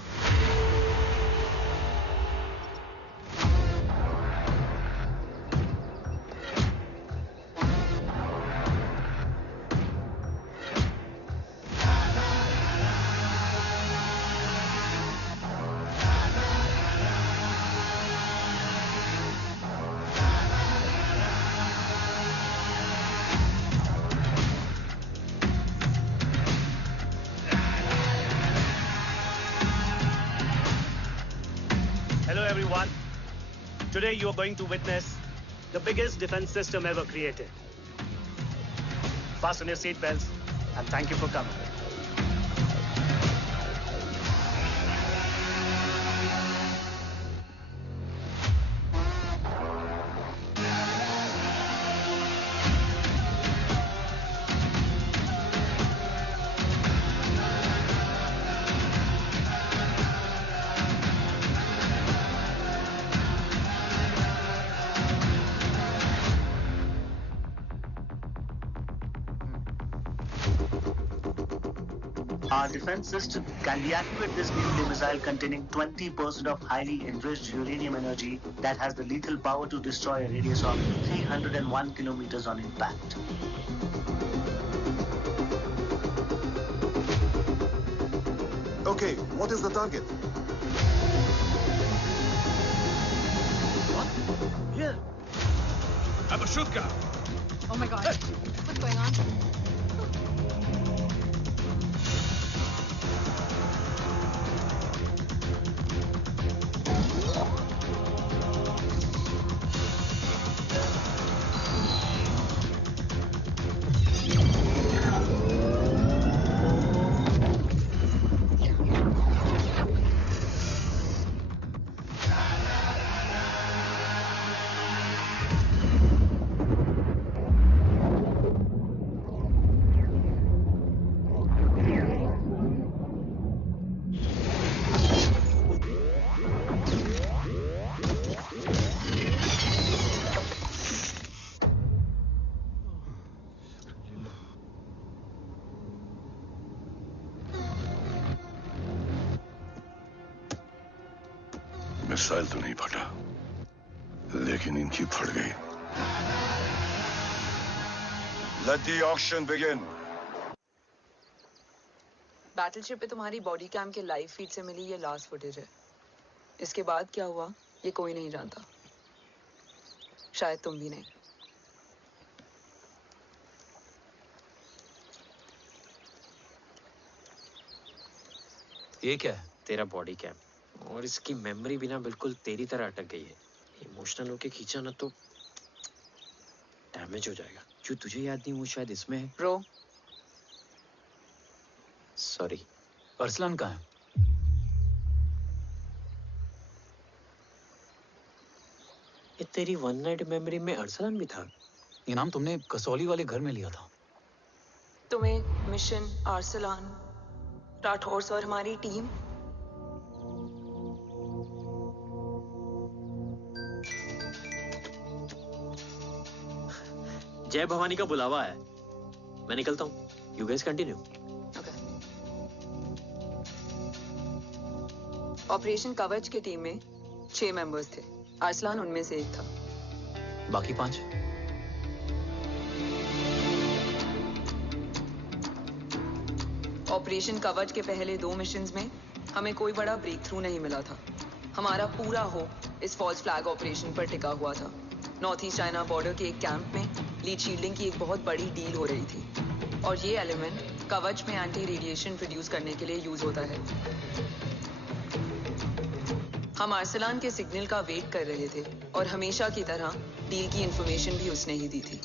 Today you are going to witness the biggest defense system ever created. Fasten your seat belts and thank you for coming. Our defense system can deactivate this nuclear missile containing 20% of highly enriched uranium energy that has the lethal power to destroy a radius of 301 kilometers on impact. Okay, what is the target? What? Here. I'm a shooter. Oh my god. What's going on? Missile तो नहीं फटा, लेकिन इनकी फट गई। Let the auction begin. Battleship पे तुम्हारी body cam के लाइव फीड से मिली ये लास्ट फुटेज है। इसके बाद क्या हुआ ये कोई नहीं जानता, शायद तुम भी नहीं। ये क्या है? तेरा बॉडी कैम, और इसकी मेमोरी भी ना बिल्कुल तेरी तरह अटक गई है। इमोशनल होके खींचा ना तो डैमेज हो जाएगा। जो तुझे याद नहीं वो शायद इसमें है। Bro sorry. अरसलान कहाँ है? ये तेरी वन नाइट मेमोरी में अरसलान भी था? ये नाम तुमने कसौली वाले घर में लिया था। तुम्हें मिशन, अरसलान, राठौर और हमारी टीम। जय भवानी का बुलावा है, मैं निकलता हूँ। You guys continue. ऑपरेशन कवच की टीम में 6 मेंबर्स थे, अरसलान उनमें से एक था। बाकी 5? ऑपरेशन कवच के पहले 2 मिशंस में हमें कोई बड़ा ब्रेक थ्रू नहीं मिला था। हमारा पूरा होप इस फॉल्स फ्लैग ऑपरेशन पर टिका हुआ था। नॉर्थ ईस्ट चाइना बॉर्डर के एक कैंप में लीड शील्डिंग की एक बहुत बड़ी डील हो रही थी और ये एलिमेंट कवच में एंटी रेडिएशन प्रोड्यूस करने के लिए यूज होता है। हम अरसलान के सिग्नल का वेट कर रहे थे और हमेशा की तरह डील की इंफॉर्मेशन भी उसने ही दी थी।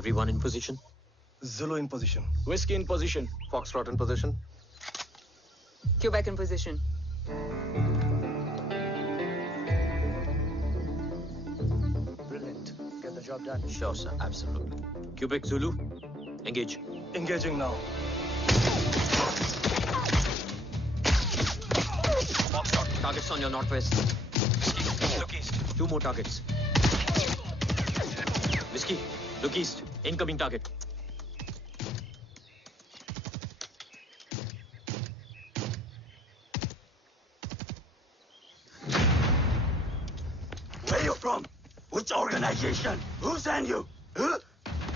Everyone in position? Zulu in position. Whiskey in position. Foxtrot in position. Quebec in position. Brilliant. Get the job done. Sure, sir. Absolutely. Quebec Zulu, engage. Engaging now. Foxtrot, targets on your northwest. Look east. 2 more targets. Whiskey, look east. Incoming target. Where you from? Which organization? Who sent you? Huh?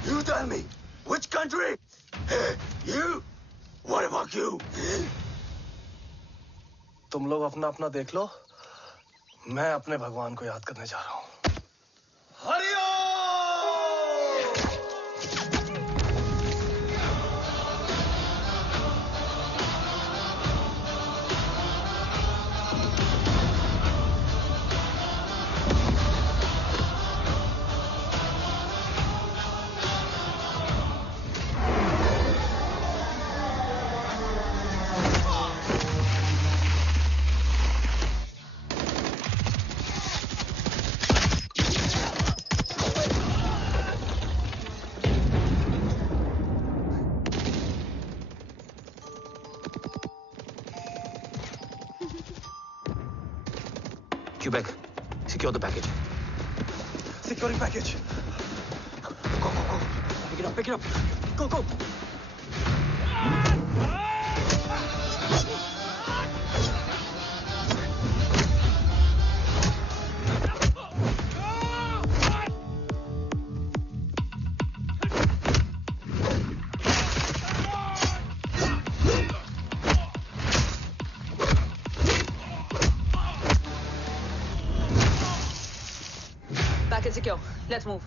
You tell me. Which country? Hey, you? What about you? तुम लोग अपना अपना देख लो. मैं अपने भगवान को याद करने जा रहा हूँ. Quebec, secure the package. Securing package. Go, go, go. Pick it up, pick it up. Go, go. Package secure. Let's move.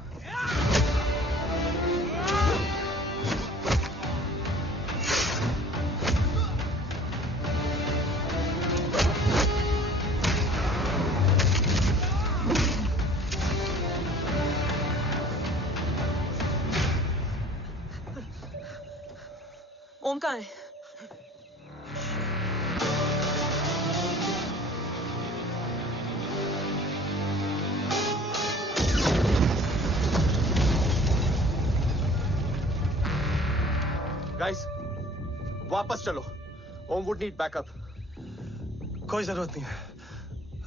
ओम कहाँ है? Guys, वापस चलो. ओम would need backup. कोई जरूरत नहीं है.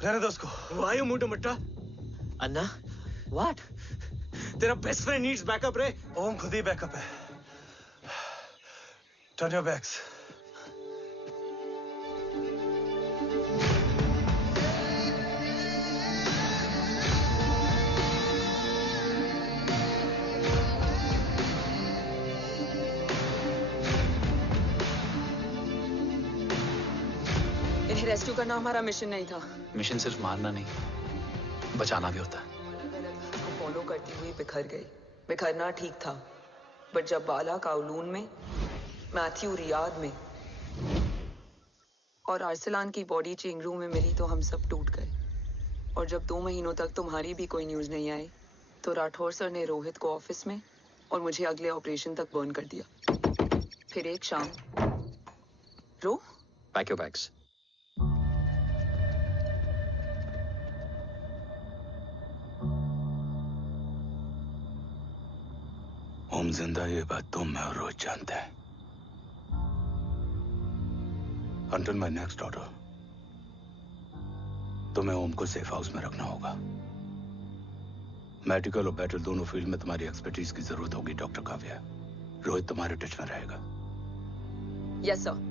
रहने दो उसको. Why you मुंडो Matta? Anna, what? तेरा best friend needs backup रे. ओम खुद ही backup है. Turn your backs. इन्हें रेस्क्यू करना हमारा मिशन नहीं था. मिशन सिर्फ मारना नहीं, बचाना भी होता है. उसको फॉलो करती हुई बिखर गई. बिखरना ठीक था, बट जब बाला काउलून में, मैथ्यू रियाद में और आर्सलान की बॉडी चेंज रूम में मिली तो हम सब टूट गए. और जब 2 महीनों तक तुम्हारी भी कोई न्यूज नहीं आई तो राठौर सर ने रोहित को ऑफिस में और मुझे अगले ऑपरेशन तक बर्न कर दिया. फिर एक शाम रो Pack your bags. ओम जिंदा, ये बात तुम मैं और रोज जानते हैं. Until my next order, तुम्हें ओम को सेफ हाउस में रखना होगा. मेडिकल और बैटल दोनों फील्ड में तुम्हारी एक्सपर्टीज की जरूरत होगी डॉक्टर काव्या. रोहित तुम्हारे टच में रहेगा. Yes sir.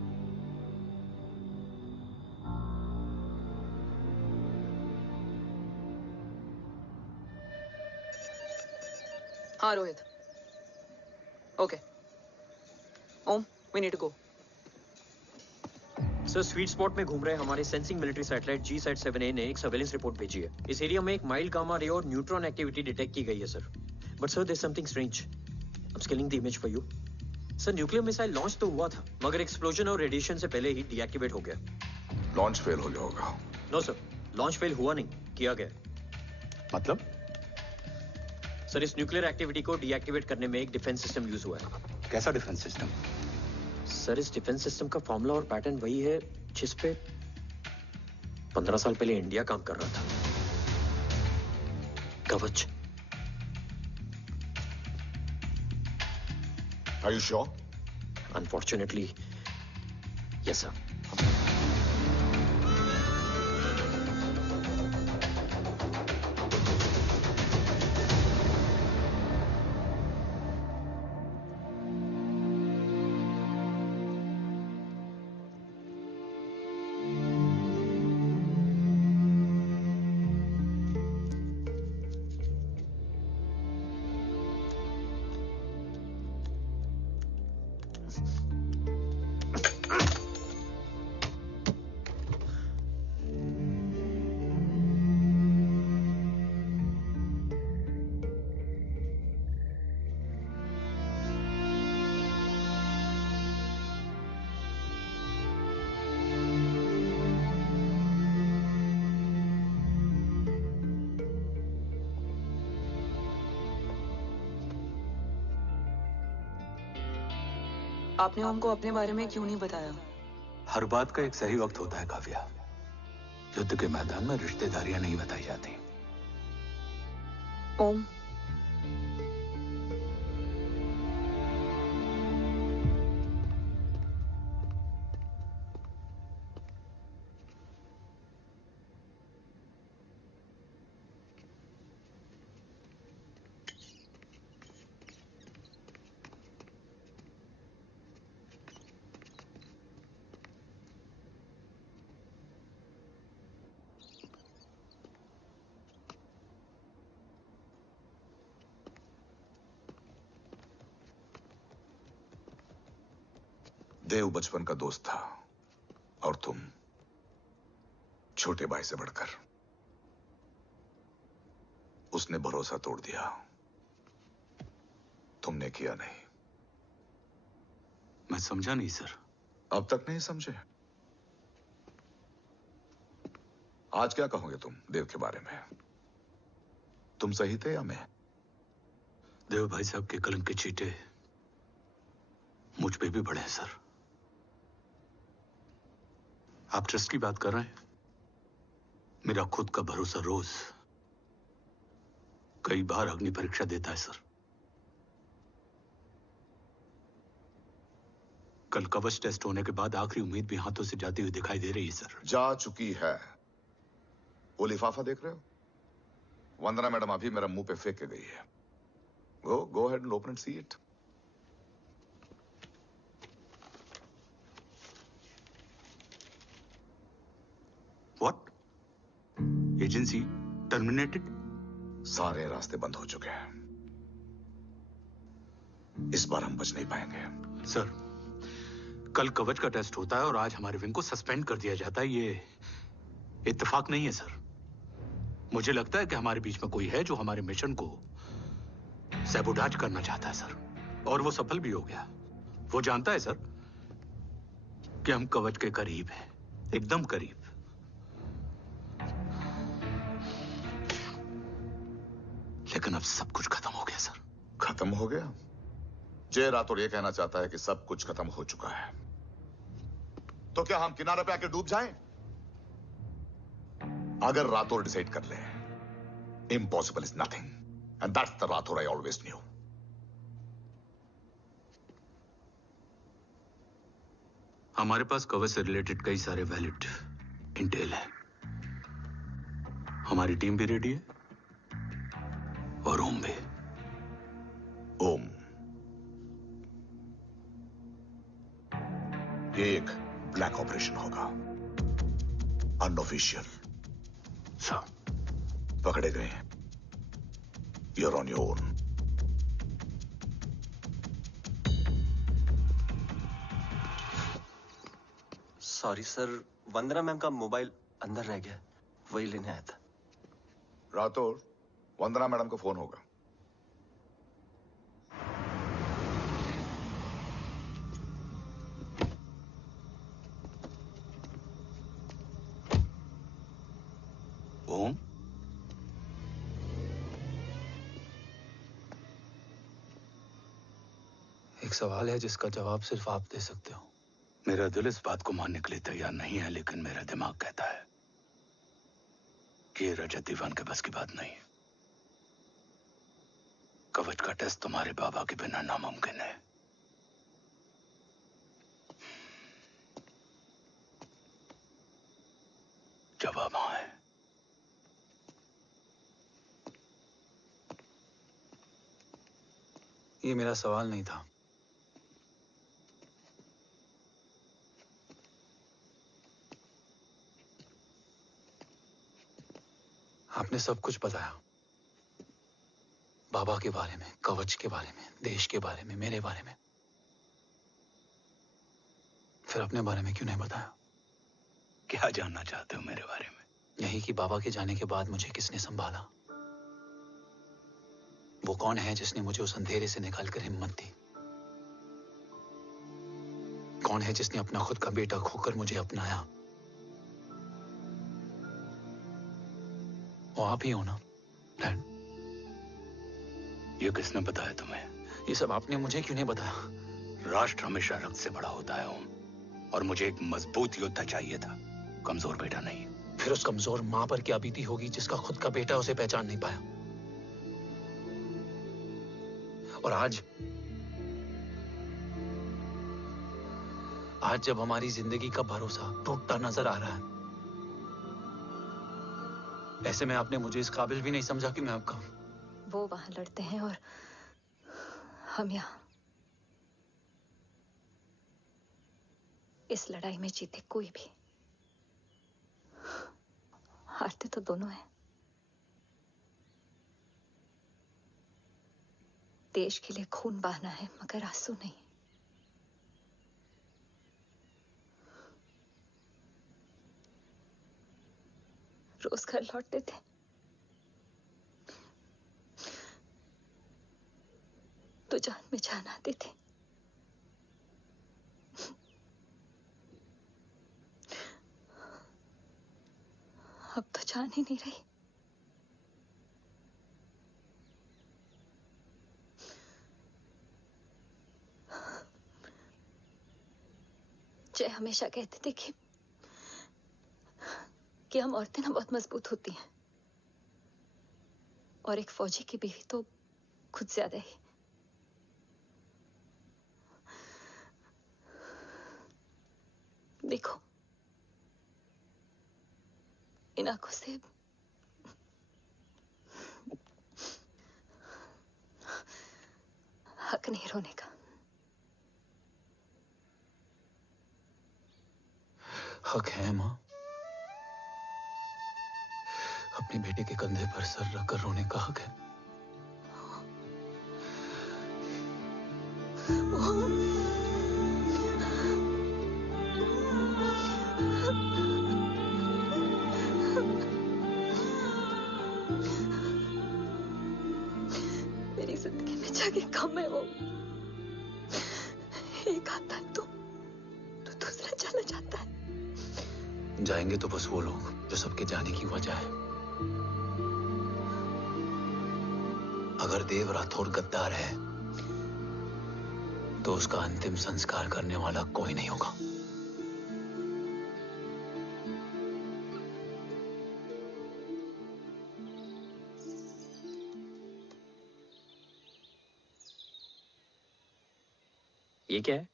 हाँ Rohit. Okay. Om, we need to go. Sir, sweet spot में घूम रहे हमारे सेंसिंग मिलिट्री सैटेलाइट G-7A ने एक सर्वेलेंस रिपोर्ट भेजी है. इस एरिया में एक माइल्ड गामा रे और न्यूट्रॉन एक्टिविटी डिटेक्ट की गई है sir. But sir, there is something strange. I am scanning the image for you. Sir, nuclear missile launch तो हुआ था, मगर एक्सप्लोजन और रेडिएशन से पहले ही डीएक्टिवेट हो गया. लॉन्च फेल हो गया होगा. नो सर, लॉन्च फेल हुआ नहीं, किया गया. मतलब सर, इस न्यूक्लियर एक्टिविटी को डीएक्टिवेट करने में एक डिफेंस सिस्टम यूज हुआ है। कैसा डिफेंस सिस्टम? सर, इस डिफेंस सिस्टम का फॉर्मूला और पैटर्न वही है जिस पे 15 साल पहले इंडिया काम कर रहा था। कवच। Are you sure? Unfortunately, yes, sir. आपने हमको अपने बारे में क्यों नहीं बताया? हर बात का एक सही वक्त होता है काव्या। युद्ध के मैदान में रिश्तेदारियां नहीं बताई जाती। ओम, देव बचपन का दोस्त था और तुम छोटे भाई से बढ़कर। उसने भरोसा तोड़ दिया, तुमने किया नहीं। मैं समझा नहीं सर। अब तक नहीं समझे? आज क्या कहोगे तुम देव के बारे में? तुम सही थे या मैं? देव भाई साहब के कलम के चीटे मुझ पे भी पड़े हैं सर। आप ट्रस्ट की बात कर रहे हैं? मेरा खुद का भरोसा रोज कई बार अग्नि परीक्षा देता है सर। कल कवच टेस्ट होने के बाद आखिरी उम्मीद भी हाथों से जाती हुई दिखाई दे रही है सर। जा चुकी है। वो लिफाफा देख रहे हो? वंदना मैडम अभी मेरा मुंह पे फेंक के गई है। Go ahead and open and see it. What? Agency terminated? सारे रास्ते बंद हो चुके हैं। इस बार हम बच नहीं पाएंगे। सर, कल कवच का टेस्ट होता है और आज हमारे विंग को सस्पेंड कर दिया जाता है। ये इत्तेफाक नहीं है सर। मुझे लगता है कि हमारे बीच में कोई है जो हमारे मिशन को सैबोटाज करना चाहता है सर, और वो सफल भी हो गया। वो जानता है सर कि हम कवच के करीब हैं, एकदम करीब। लेकिन अब सब कुछ खत्म हो गया सर। खत्म हो गया? जय राठौर ये कहना चाहता है कि सब कुछ खत्म हो चुका है। तो क्या हम किनारे पे आके डूब जाएं? अगर राठौर डिसाइड कर ले, impossible is nothing, and that's the Rathore I always new. हमारे पास कवच से रिलेटेड कई सारे वैलिड इंटेल है। हमारी टीम भी रेडी है और ओम भी। ओम, ये एक ब्लैक ऑपरेशन होगा, अनऑफिशियल। सर, पकड़े गए, you're on your own. Sorry sir, Vandana ma'am का मोबाइल अंदर रह गया, वही लेने आया था। राठौर, वंदना मैडम को फोन होगा। ओम, सवाल है जिसका जवाब सिर्फ आप दे सकते हो। मेरा दिल इस बात को मानने के लिए तैयार नहीं है, लेकिन मेरा दिमाग कहता है कि ये रजत दीवान के बस की बात नहीं है। कवच का टेस्ट तुम्हारे बाबा के बिना नामुमकिन है। जवाब हाँ है। ये मेरा सवाल नहीं था। आपने सब कुछ बताया, बाबा के बारे में, कवच के बारे में, देश के बारे में, मेरे बारे में। फिर अपने बारे में क्यों नहीं बताया? क्या जानना चाहते हो मेरे बारे में? यही कि बाबा के जाने के बाद मुझे किसने संभाला? वो कौन है जिसने मुझे उस अंधेरे से निकालकर हिम्मत दी? कौन है जिसने अपना खुद का बेटा खोकर मुझे अपनाया? वो आप ही हो ना, डैड? ये किसने बताया तुम्हें? ये सब आपने मुझे क्यों नहीं बताया? राष्ट्र हमेशा रक्त से बड़ा होता है ओम, और मुझे एक मजबूत योद्धा चाहिए था, कमजोर बेटा नहीं। फिर उस कमजोर मां पर क्या बीती होगी जिसका खुद का बेटा उसे पहचान नहीं पाया? और आज जब हमारी जिंदगी का भरोसा टूटता नजर आ रहा है, ऐसे में आपने मुझे इस काबिल भी नहीं समझा कि मैं आपका। वो वहां लड़ते हैं और हम यहां। इस लड़ाई में जीते कोई भी, हारते तो दोनों हैं। देश के लिए खून बहाना है, मगर आंसू नहीं। रोज घर लौटते थे, तो जान में जान आती थी। अब तो जान ही नहीं रही। जय हमेशा कहते थे कि हम औरतें ना बहुत मजबूत होती हैं, और एक फौजी की बीवी तो खुद ज्यादा ही। देखो, इन आंखों से हक नहीं रोने का। हक है मां, अपने बेटे के कंधे पर सर रखकर रोने का हक है। मेरी जिंदगी में जाके कम है वो। एक आता है तो दूसरा चला जाता है। जाएंगे तो बस वो लोग जो सबके जाने की वजह है। अगर देव राठौर गद्दार है तो उसका अंतिम संस्कार करने वाला कोई नहीं होगा। ये क्या है?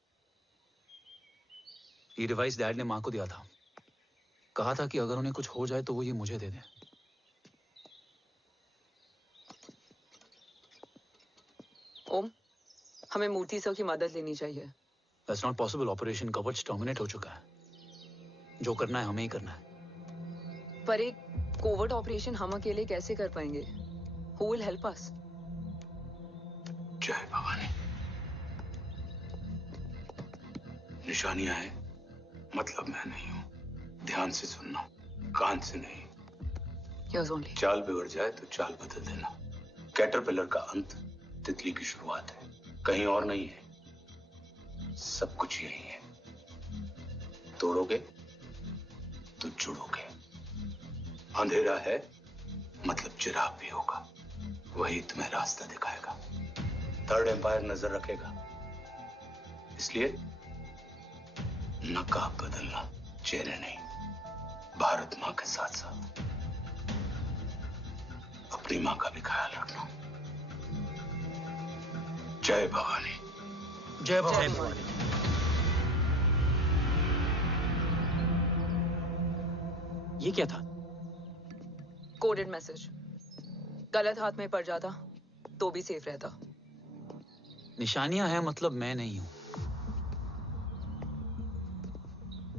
ये डिवाइस डैड ने मां को दिया था। कहा था कि अगर उन्हें कुछ हो जाए तो वो ये मुझे दे दें। ओम, हमें मूर्ति सर की मदद लेनी चाहिए। That's not possible. ऑपरेशन कवच टर्मिनेट हो चुका है। जो करना है हमें ही करना है। पर एक कोवर्ट ऑपरेशन हम अकेले कैसे कर पाएंगे? Who will help us? जय भवानी। निशानियां हैं, मतलब मैं नहीं हूं। ध्यान से सुनना, कान से नहीं। Yes, only. चाल बिगड़ जाए तो चाल बदल देना। कैटरपिलर का अंत तितली की शुरुआत है, कहीं और नहीं है। सब कुछ यही है। तोड़ोगे तो जुड़ोगे। अंधेरा है मतलब चिराग भी होगा, वही तुम्हें रास्ता दिखाएगा। थर्ड एम्पायर नजर रखेगा, इसलिए नकाब बदलना, चेहरे नहीं। भारत माँ के साथ साथ अपनी माँ का भी ख्याल रखना। जय भवानी। जय भवानी। ये क्या था? Coded message. गलत हाथ में पड़ जाता तो भी सेफ रहता। निशानियां हैं, मतलब मैं नहीं हूं।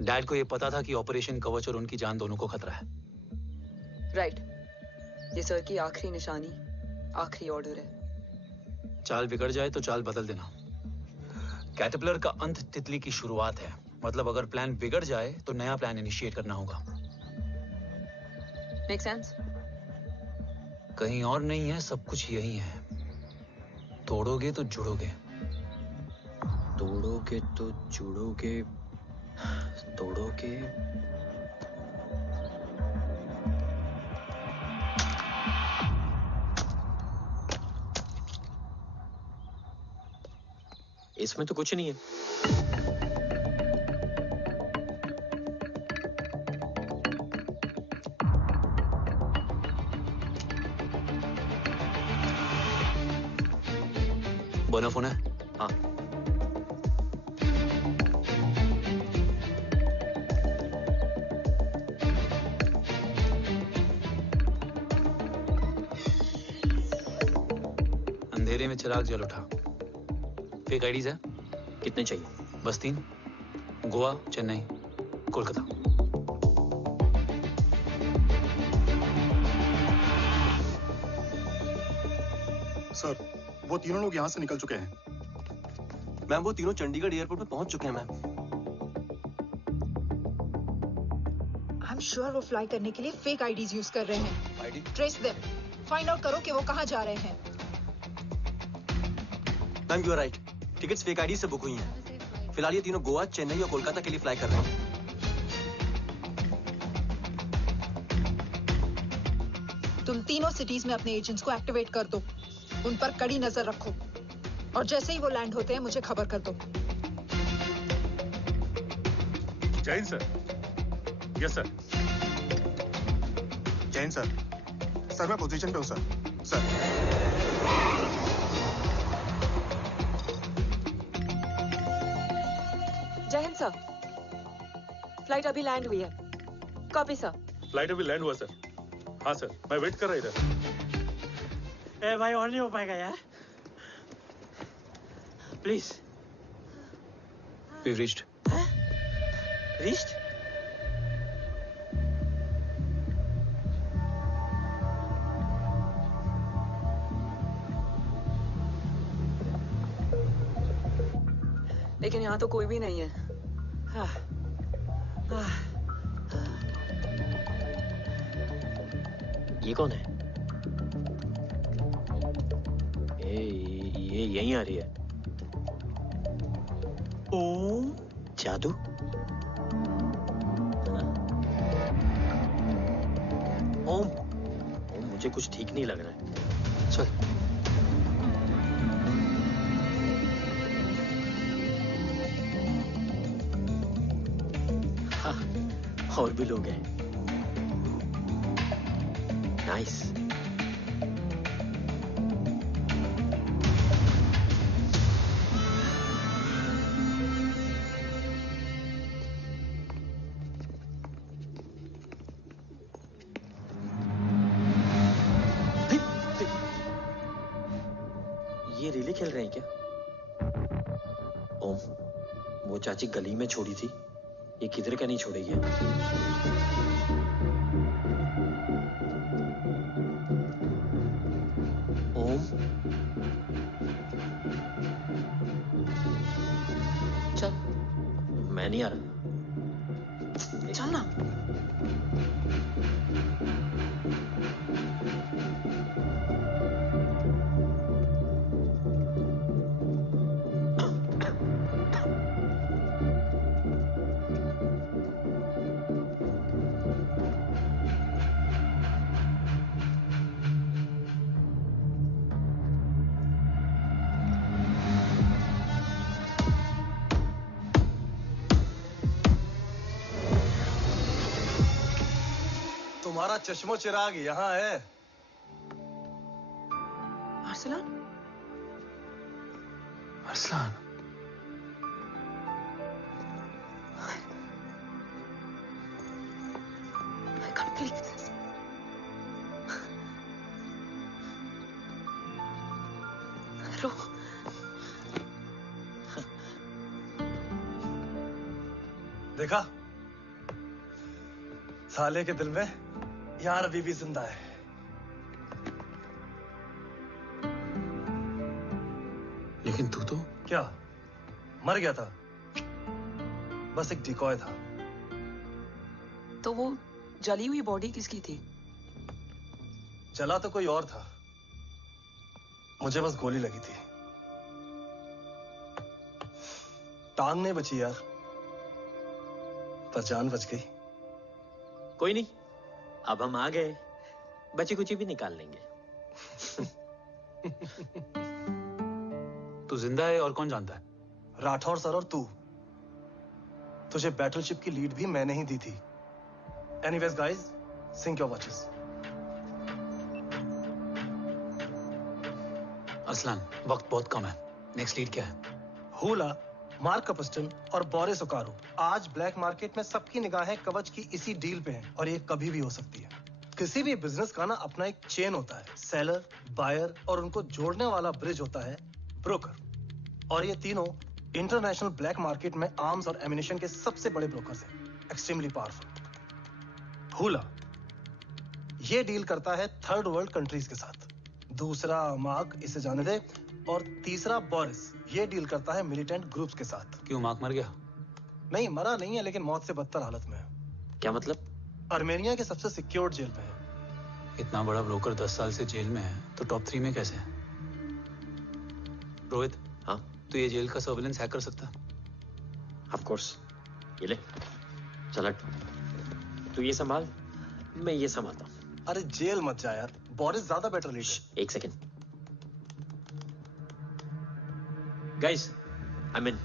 डैड को ये पता था कि ऑपरेशन कवच और उनकी जान दोनों को खतरा है। राइट। ये सर की आखिरी निशानी, आखिरी ऑर्डर है। चाल बिगड़ जाए तो चाल बदल देना। कैटरपिलर का अंत तितली की शुरुआत है। मतलब अगर प्लान बिगड़ जाए तो नया प्लान इनिशिएट करना होगा। Make sense? कहीं और नहीं है, सब कुछ यही है। तोड़ोगे तो जुड़ोगे। तोड़ोगे तो जुड़ोगे। तोड़ोगे। इसमें तो कुछ नहीं है। बोना फोन है? हाँ। अंधेरे में चिराग जल उठा। फेक आईडीज है? कितने चाहिए? बस 3। गोवा, चेन्नई, कोलकाता। सर, वो तीनों लोग यहाँ से निकल चुके हैं। मैम वो तीनों चंडीगढ़ एयरपोर्ट पे पहुंच चुके हैं मैम। आई एम श्योर वो फ्लाई करने के लिए फेक आईडीज यूज कर रहे हैं। ID? Trace them. Find out करो कि वो कहाँ जा रहे हैं। Ma'am you are right. Tickets fake ID से बुक हुई हैं। फिलहाल ये तीनों गोवा, चेन्नई और कोलकाता के लिए फ्लाई कर रहे हैं। तुम तीनों सिटीज में अपने एजेंट्स को एक्टिवेट कर दो। उन पर कड़ी नजर रखो और जैसे ही वो लैंड होते हैं मुझे खबर कर दो। Jain sir. Yes sir. Jain sir. Sir मैं पोजीशन पे हूँ सर। सर। जय हिंद सर। फ्लाइट अभी लैंड हुई है। Copy sir. फ्लाइट अभी लैंड हुआ सर। हाँ सर, मैं वेट कर रहा इधर। ए भाई और नहीं हो पाएगा यार। प्लीज। We've reached. Reached? लेकिन यहाँ तो कोई भी नहीं है। ये कौन है? ये यहीं आ रही है। ओम जादू। ओम मुझे कुछ ठीक नहीं लग रहा है। चल। हाँ, और भी लोग हैं। नाइस। ये रिले खेल रहे हैं क्या? ओम, वो चाची गली में छोड़ी थी, ये किधर का नहीं छोड़ेगी। ओम, चल। मैं नहीं आ रहा। चल ना। तुम्हारा चश्मो चिराग यहाँ है। Arsalan? Arsalan? I can't believe this. रो। देखा? साले के दिल में यार अभी भी जिंदा है। लेकिन तू तो क्या मर गया था? बस एक डिकॉय था। तो वो जली हुई बॉडी किसकी थी? जला तो कोई और था, मुझे बस गोली लगी थी। टांग नहीं बची यार, पर जान बच गई। कोई नहीं, अब हम आ गए, बची कुची भी निकाल लेंगे। तू जिंदा है और कौन जानता है? राठौर सर और तू। तुझे बैटलशिप की लीड भी मैंने ही दी थी। Anyways guys, sync your watches. Arsalan, वक्त बहुत कम है। नेक्स्ट लीड क्या है? हुला, मार्क कपस्टन और बोरिस ओकारो। आज ब्लैक मार्केट में सबकी निगाहें कवच की इसी डील पे हैं और ये कभी भी हो सकती है। किसी भी बिजनेस का ना अपना एक चेन होता है, सेलर, बायर और उनको जोड़ने वाला ब्रिज होता है ब्रोकर। और ये तीनों इंटरनेशनल ब्लैक मार्केट में आर्म्स और एमिनेशन के सबसे बड़े ब्रोकर्स हैं, एक्सट्रीमली पावरफुल। हुला ये डील करता है थर्ड वर्ल्ड कंट्रीज के साथ। दूसरा मार्क, इसे जाने दे। और तीसरा बोरिस, ये डील करता है मिलिटेंट ग्रुप्स के साथ। क्यों, मार्क मर गया? नहीं, मरा नहीं है, लेकिन मौत से बदतर हालत में है। क्या मतलब? आर्मेनिया के सबसे सिक्योर्ड जेल में है। इतना बड़ा ब्रोकर 10 साल से जेल में है, तो टॉप 3 में कैसे है? रोहित, हाँ? तो ये जेल का सर्विलेंस हैक कर सकता? Of course. ये ले, चल तू ये संभाल, मैं ये संभालता हूँ। अरे जेल मत जा यार, बोरिस ज्यादा बेटर लीडर। एक सेकेंड गाइस, आई मीन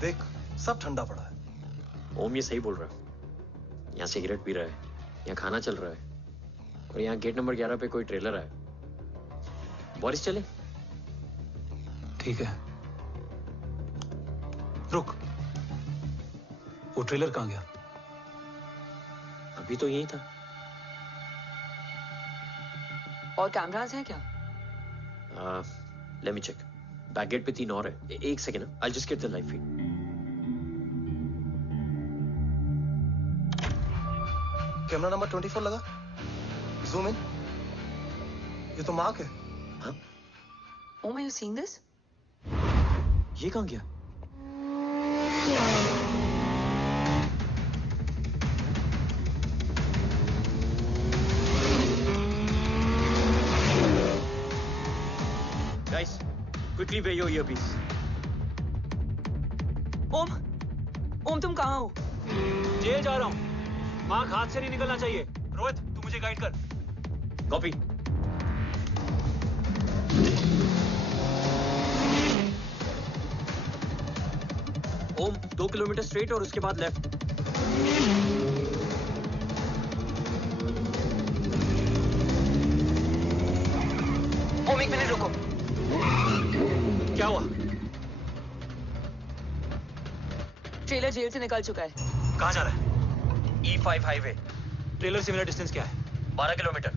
देख, सब ठंडा पड़ा है। ओम ये सही बोल रहा है। यहाँ सिगरेट पी रहा है, यहाँ खाना चल रहा है, और यहाँ गेट नंबर 11 पे कोई ट्रेलर है। बोरिस चले? ठीक है, रुक, वो ट्रेलर कहाँ गया? अभी तो यही था। और कैमरास हैं क्या? Let me check. Back gate पे 3 और है। एक second, I just get the live feed. Camera number 24 लगा, जूम इन। ये तो मार्क है। हाँ? Oh, are you seeing this? ये कहाँ गया? Guys, quickly wear your earpiece. ओम तुम कहाँ हो? जेल जा रहा हूँ। मार्क हाथ से नहीं निकलना चाहिए। रोहित, तू मुझे गाइड कर। कॉपी। ओम 2 किलोमीटर स्ट्रेट और उसके बाद लेफ्ट। ओम 1 मिनट रुको। क्या हुआ? ट्रेलर जेल से निकल चुका है। कहाँ जा रहा है? E5 highway. ट्रेलर से मेरा डिस्टेंस क्या है? 12 किलोमीटर।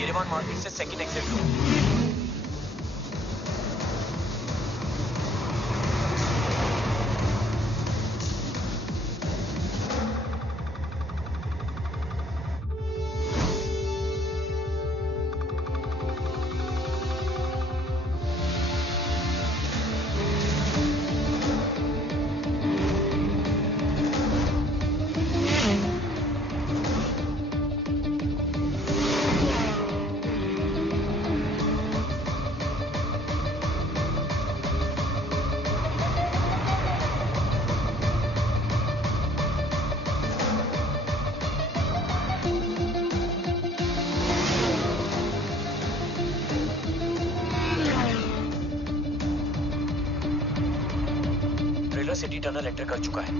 येरेवान मार्केट से सेकंड एग्जिट लो। इंटरनल एंटर कर चुका है।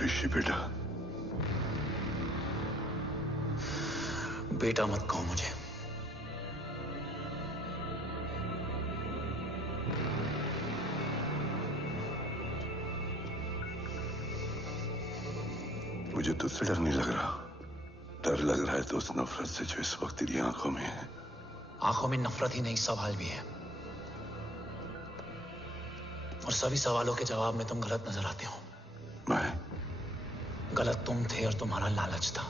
ऋषि बेटा, बेटा मत कहो मुझे। मुझे तुझसे डर नहीं लग रहा, डर लग रहा है तो उस नफरत से जो इस वक्त तेरी आंखों में है। आंखों में नफरत ही नहीं, सवाल भी है, और सभी सवालों के जवाब में तुम गलत नजर आते हो। मैं गलत तुम थे और तुम्हारा लालच था।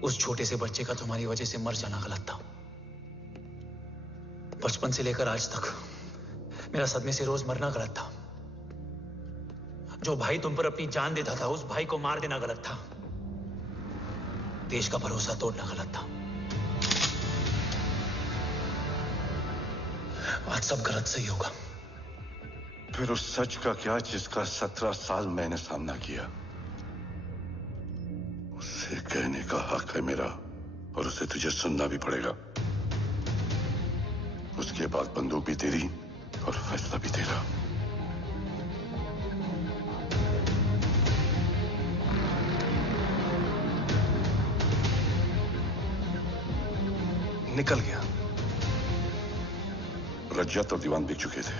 उस छोटे से बच्चे का तुम्हारी वजह से मर जाना गलत था। बचपन से लेकर आज तक मेरा सदमे से रोज मरना गलत था। जो भाई तुम पर अपनी जान देता था, उस भाई को मार देना गलत था। देश का भरोसा तोड़ना गलत था। आज सब गलत सही होगा। फिर उस सच का क्या जिसका 17 साल मैंने सामना किया? उसे कहने का हक है मेरा, और उसे तुझे सुनना भी पड़ेगा। उसके बाद बंदूक भी तेरी और फैसला भी तेरा। निकल गया। रज्जत और दीवान बिक चुके थे,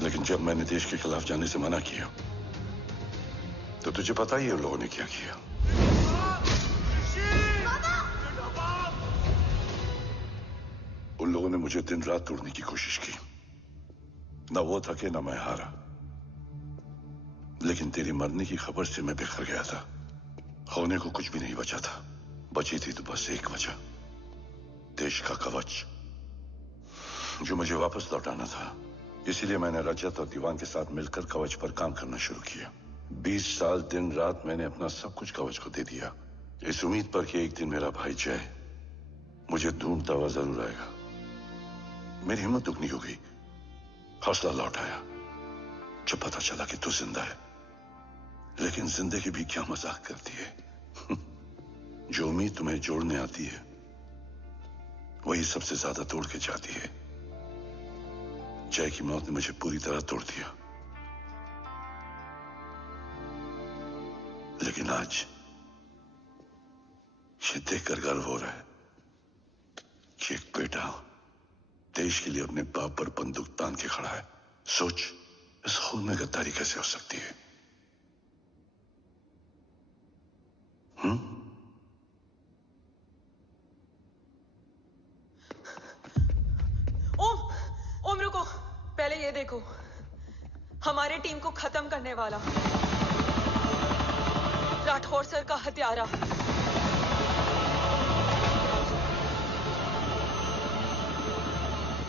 लेकिन जब मैंने देश के खिलाफ जाने से मना किया तो तुझे पता ही है उन लोगों ने क्या किया। उन लोगों ने मुझे दिन रात तोड़ने की कोशिश की। ना वो थके ना मैं हारा, लेकिन तेरी मरने की खबर से मैं बिखर गया था। होने को कुछ भी नहीं बचा था। बची थी तो बस एक वजह, देश का कवच जो मुझे वापस लौटाना था। इसीलिए मैंने रजत और दीवान के साथ मिलकर कवच पर काम करना शुरू किया। 20 साल दिन रात मैंने अपना सब कुछ कवच को दे दिया, इस उम्मीद पर कि एक दिन मेरा भाई जय मुझे ढूंढता हुआ जरूर आएगा। मेरी हिम्मत दुगनी हो गई, हौसला लौट आया जब पता चला कि तू जिंदा है। लेकिन जिंदगी भी क्या मजाक करती है। जो उम्मीद तुम्हें जोड़ने आती है वही सबसे ज्यादा तोड़ के जाती है। जय की मौत ने मुझे पूरी तरह तोड़ दिया, लेकिन आज ये देखकर गर्व हो रहा है कि एक बेटा देश के लिए अपने बाप पर बंदूक तान के खड़ा है। सोच, इस खून में गद्दारी कैसे हो सकती है? ओम रुको, पहले ये देखो, हमारे टीम को खत्म करने वाला राठौर सर का हत्यारा।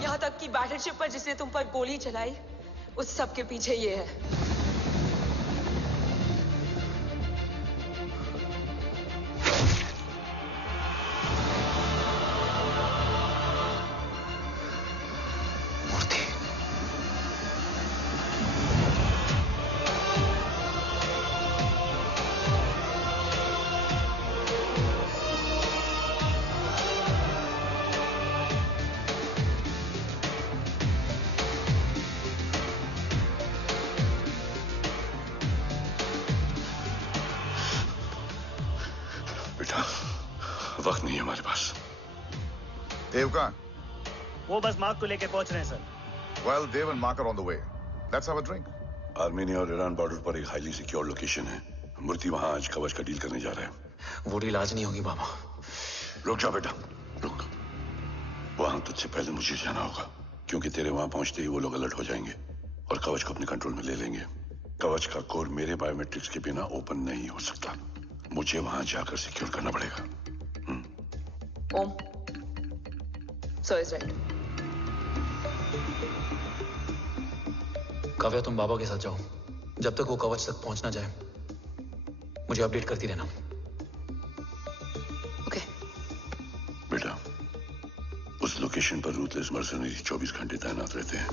यहां तक कि बैटलशिप पर जिसने तुम पर गोली चलाई, उस सब के पीछे ये है। वक्त नहीं है हमारे पास। देव कहाँ? वो बस मार्क को लेके पहुंच रहे हैं sir. Well, Dev and Mark are on the way. Let's have a drink. Armenia और ईरान बॉर्डर पर एक हाईली सिक्योर लोकेशन है। मूर्ति वहां आज कवच का डील करने जा रहा है। वो डील आज नहीं होगी बाबा। रुक जा बेटा, रुक। वहां तुझसे पहले मुझे जाना होगा, क्योंकि तेरे वहां पहुंचते ही वो लोग अलर्ट हो जाएंगे और कवच को अपने कंट्रोल में ले लेंगे। कवच का कोर मेरे बायोमेट्रिक्स के बिना ओपन नहीं हो सकता। मुझे वहां जाकर सिक्योर करना पड़ेगा। ओम, सो इज राइट। काव्या, तुम बाबा के साथ जाओ। जब तक वो कवच तक पहुंच ना जाए मुझे अपडेट करती रहना। ओके। बेटा, उस लोकेशन पर रूथलेस मर्सनरी 24 घंटे तैनात रहते हैं।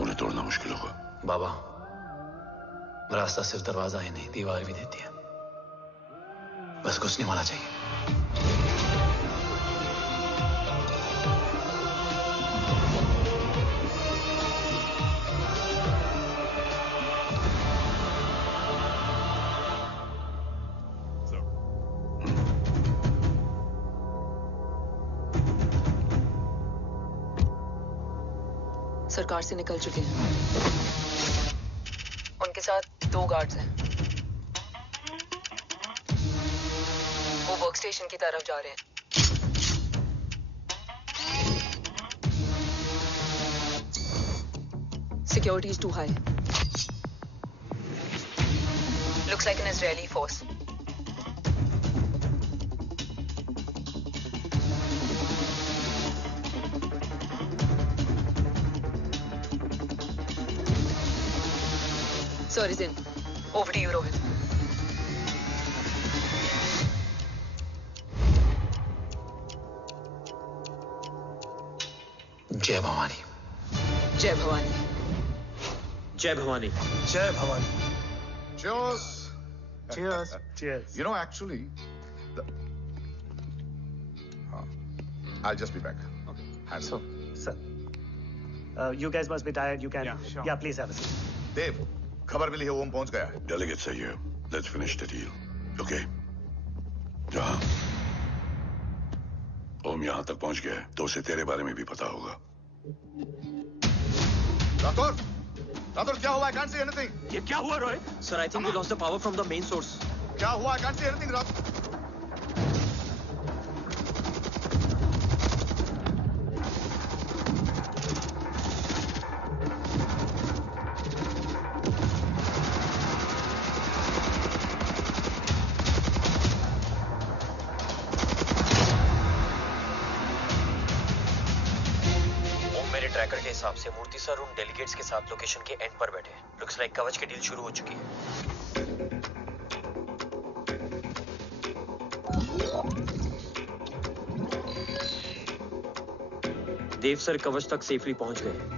उन्हें तोड़ना मुश्किल होगा। बाबा, रास्ता सिर्फ दरवाजा ही नहीं, दीवार भी देती है। बस घुसने वाला चाहिए। सरकार से निकल चुके हैं। उनके साथ 2 गार्ड्स हैं। वो वर्क स्टेशन की तरफ जा रहे हैं। Security is too high. Looks like an Israeli force. Sir is in. Over to you, Rohit. जय भवानी। जय भवानी। जय भवानी। जय Bhavani. Cheers. Cheers. Cheers. You know, actually, I'll just be back. Okay. Hands up. Sir, you guys must be tired. You can. Yeah, sure. Yeah, please have a seat. Dave, खबर मिली है ओम पहुंच गया है। Delegate सही है। Let's finish the deal. Okay. जहाँ ओम यहाँ तक पहुंच गया है तो उसे तेरे बारे में भी पता होगा। राठौर, राठौर क्या हुआ? I can't see anything. ये क्या हुआ Rohit? Sir, I think we lost the power from the main source. क्या हुआ? I can't see anything, Rathore. Tracker के हिसाब से मूर्ति सर उन डेलीगेट्स के साथ लोकेशन के एंड पर बैठे। लुक्स लाइक कवच की डील शुरू हो चुकी है। देव सर कवच तक सेफली पहुंच गए।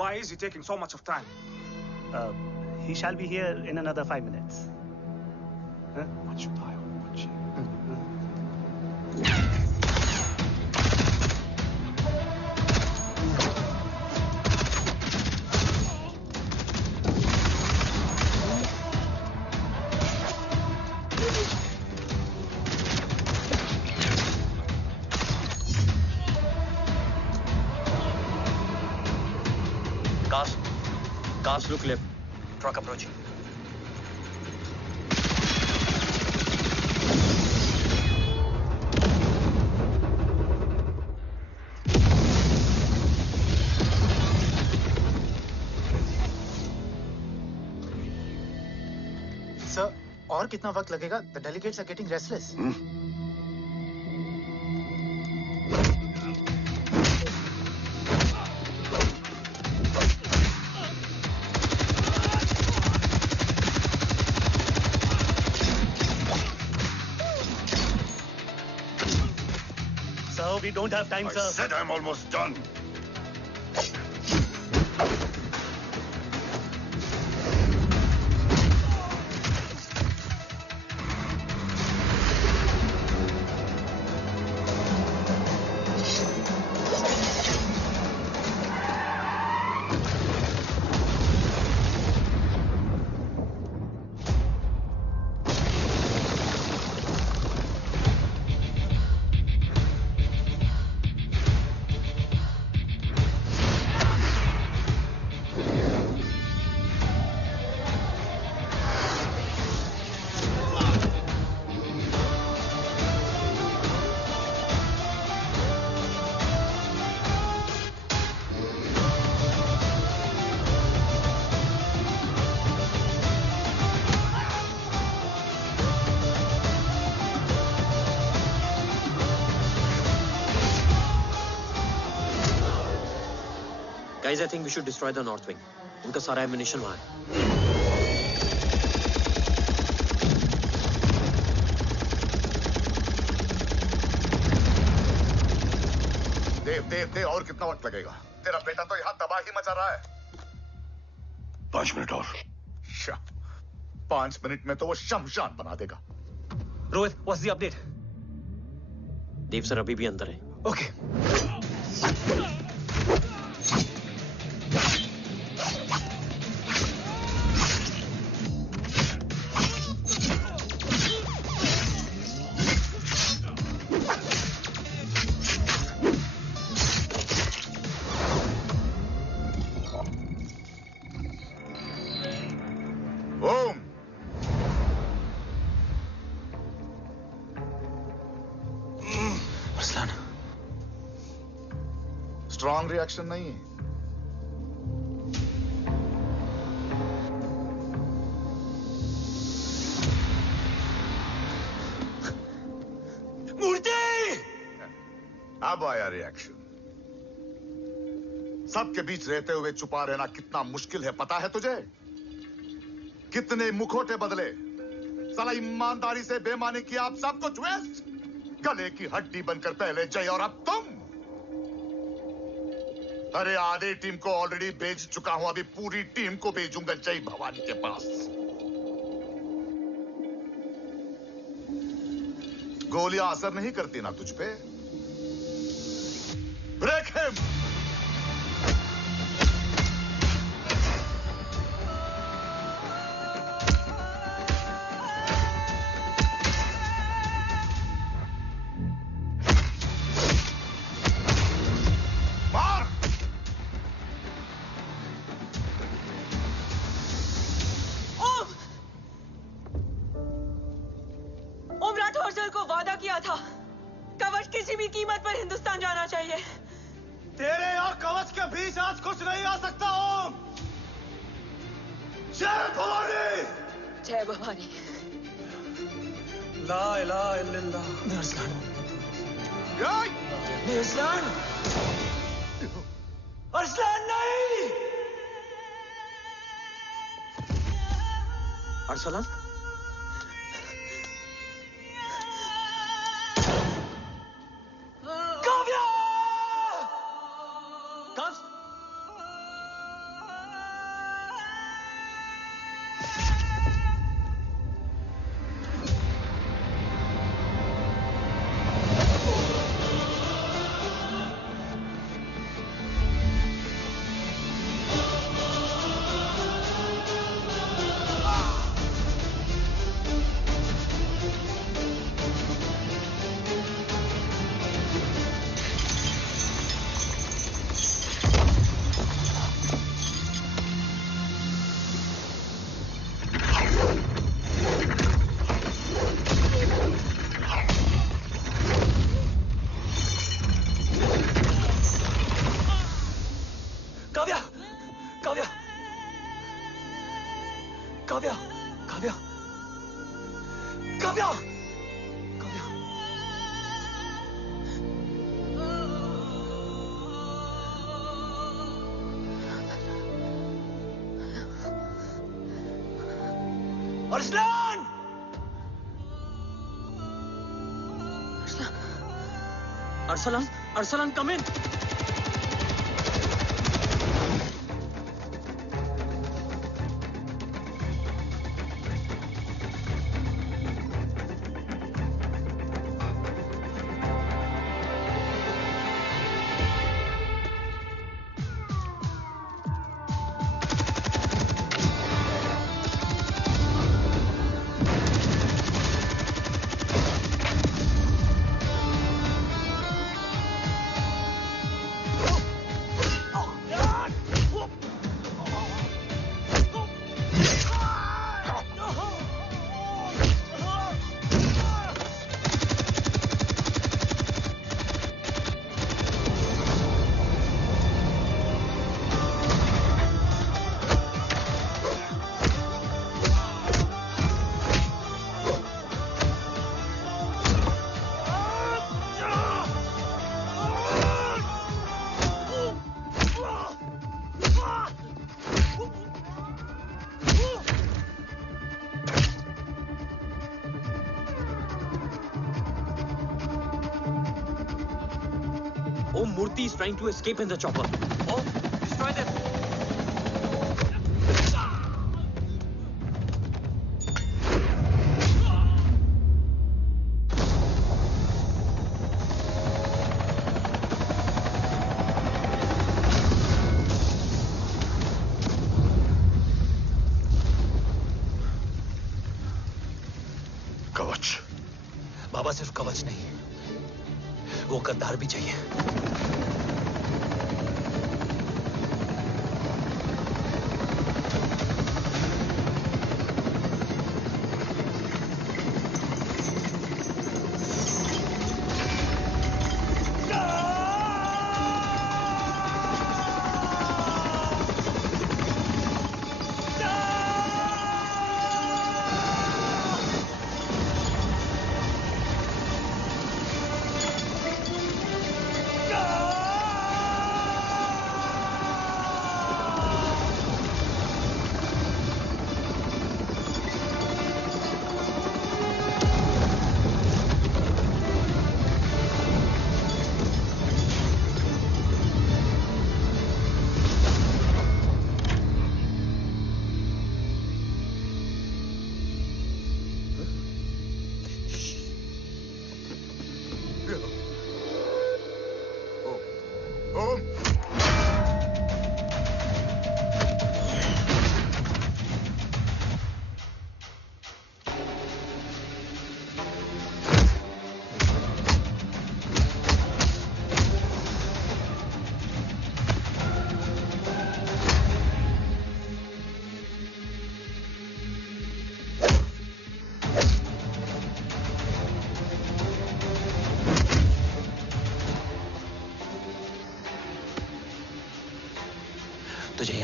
Why is he taking so much of time? He shall be here in another 5 minutes. Huh? Cars look left. Truck approaching. Sir, और कितना वक्त लगेगा? The delegates are getting restless. We don't have time, sir. I said I'm almost done. Guys, I think we should destroy the north wing. उनका सारा ammunition वहाँ है। देव और कितना वक्त लगेगा? तेरा बेटा तो यहाँ तबाही मचा रहा है। 5 मिनट और। 5 मिनट में तो वो शमशान बना देगा। Rohit, what's the update? Dev sir अभी भी अंदर है। Okay. स्ट्रॉन्ग रिएक्शन नहीं है। मूर्ति! अब आया रिएक्शन। सबके बीच रहते हुए छुपा रहना कितना मुश्किल है पता है तुझे? कितने मुखौटे बदले, साला ईमानदारी से बेईमानी किया, आप सब कुछ वेस्ट। गले की हड्डी बनकर पहले जय और अब तुम। अरे आधे टीम को ऑलरेडी भेज चुका हूं, अभी पूरी टीम को भेजूंगा जय भवानी के पास। गोलियां असर नहीं करती ना तुझ पे? Break him. Arsalan? Kavya! Arsalan! Arsalan, Arsalan, come in. Murthy is trying to escape in the chopper. Oh, destroy them. कवच। बाबा सिर्फ कवच नहीं, वो गद्दार भी चाहिए।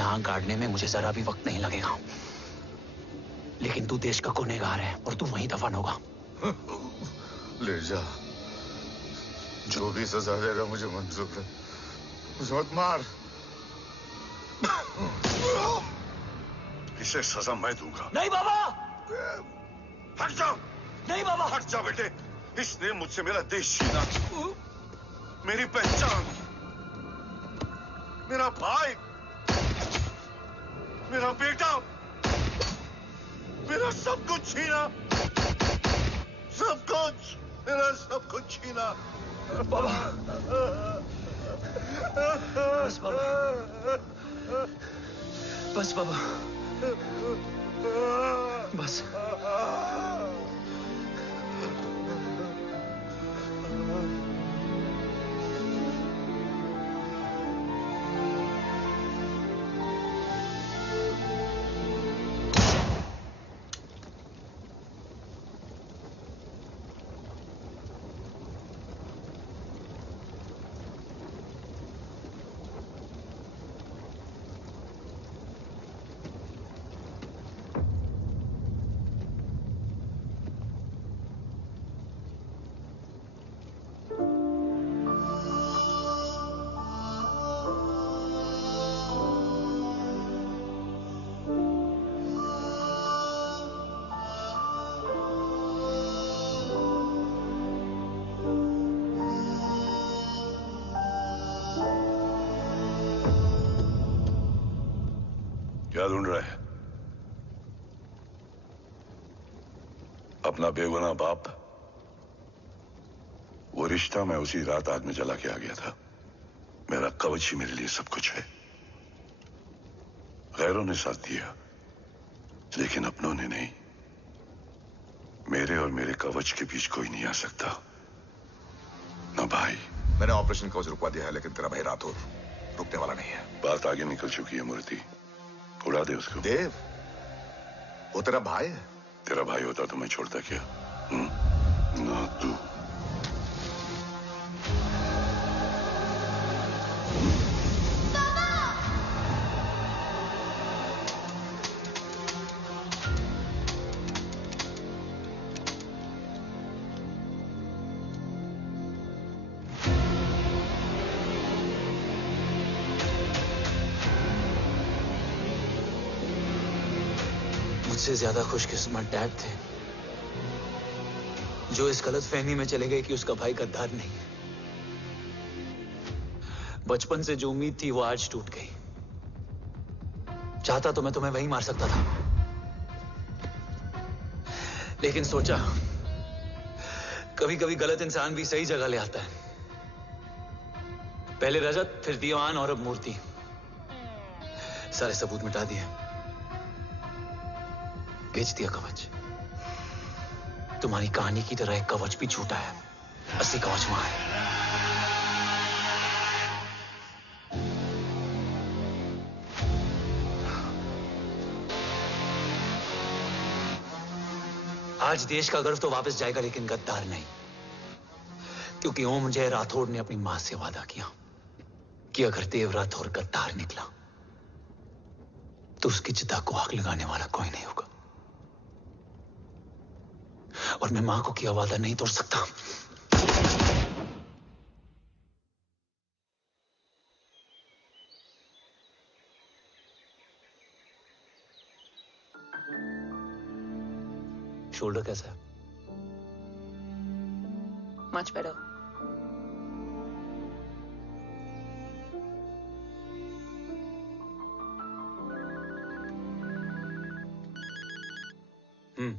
यहाँ गाड़ने में मुझे जरा भी वक्त नहीं लगेगा, लेकिन तू देश का गुनहगार है और तू वहीं दफन होगा। ले जा, जो भी सजा देगा मुझे मंजूर है, मुझे मत मार। इसे सजा मैं दूंगा। नहीं बाबा, हट जाओ। नहीं बाबा, हट जा बेटे। इसने मुझसे मेरा देश छीना, मेरी पहचान, मेरा भाई, मेरा बेटा, मेरा सब कुछ छीना, सब कुछ, मेरा सब कुछ छीना। बाबा, बस बाबा, बस बाबा, बस। क्या ढूंढ रहा है? अपना बेगुनाह बाप? वो रिश्ता मैं उसी रात आग में जला के आ गया था। मेरा कवच ही मेरे लिए सब कुछ है। गैरों ने साथ दिया, लेकिन अपनों ने नहीं। मेरे और मेरे कवच के बीच कोई नहीं आ सकता, ना भाई। मैंने ऑपरेशन कवच रुकवा दिया है, लेकिन तेरा भाई राठौर रुकने वाला नहीं है। बात आगे निकल चुकी है मूर्ति, उड़ा दे उसको। देव, वो तेरा भाई है। तेरा भाई होता तो मैं छोड़ता क्या? ना तू। मुझसे ज्यादा खुशकिस्मत डैड थे, जो इस गलतफहमी में चले गए कि उसका भाई गद्दार नहीं है। बचपन से जो उम्मीद थी वो आज टूट गई। चाहता तो मैं तुम्हें वहीं मार सकता था, लेकिन सोचा कभी कभी गलत इंसान भी सही जगह ले आता है। पहले रजत, फिर दीवान और अब मूर्ति। सारे सबूत मिटा दिए, बेच दिया कवच। तुम्हारी कहानी की तरह एक कवच भी झूठा है, असली कवच वहां है। आज देश का गर्व तो वापस जाएगा, लेकिन गद्दार नहीं, क्योंकि ओम जय राठौड़ ने अपनी मां से वादा किया कि अगर देव राठौड़ गद्दार निकला तो उसकी चिता को आग लगाने वाला कोई नहीं होगा। और मैं मां को किया वादा नहीं तोड़ सकता। शोल्डर कैसा है? Much better. हम्म।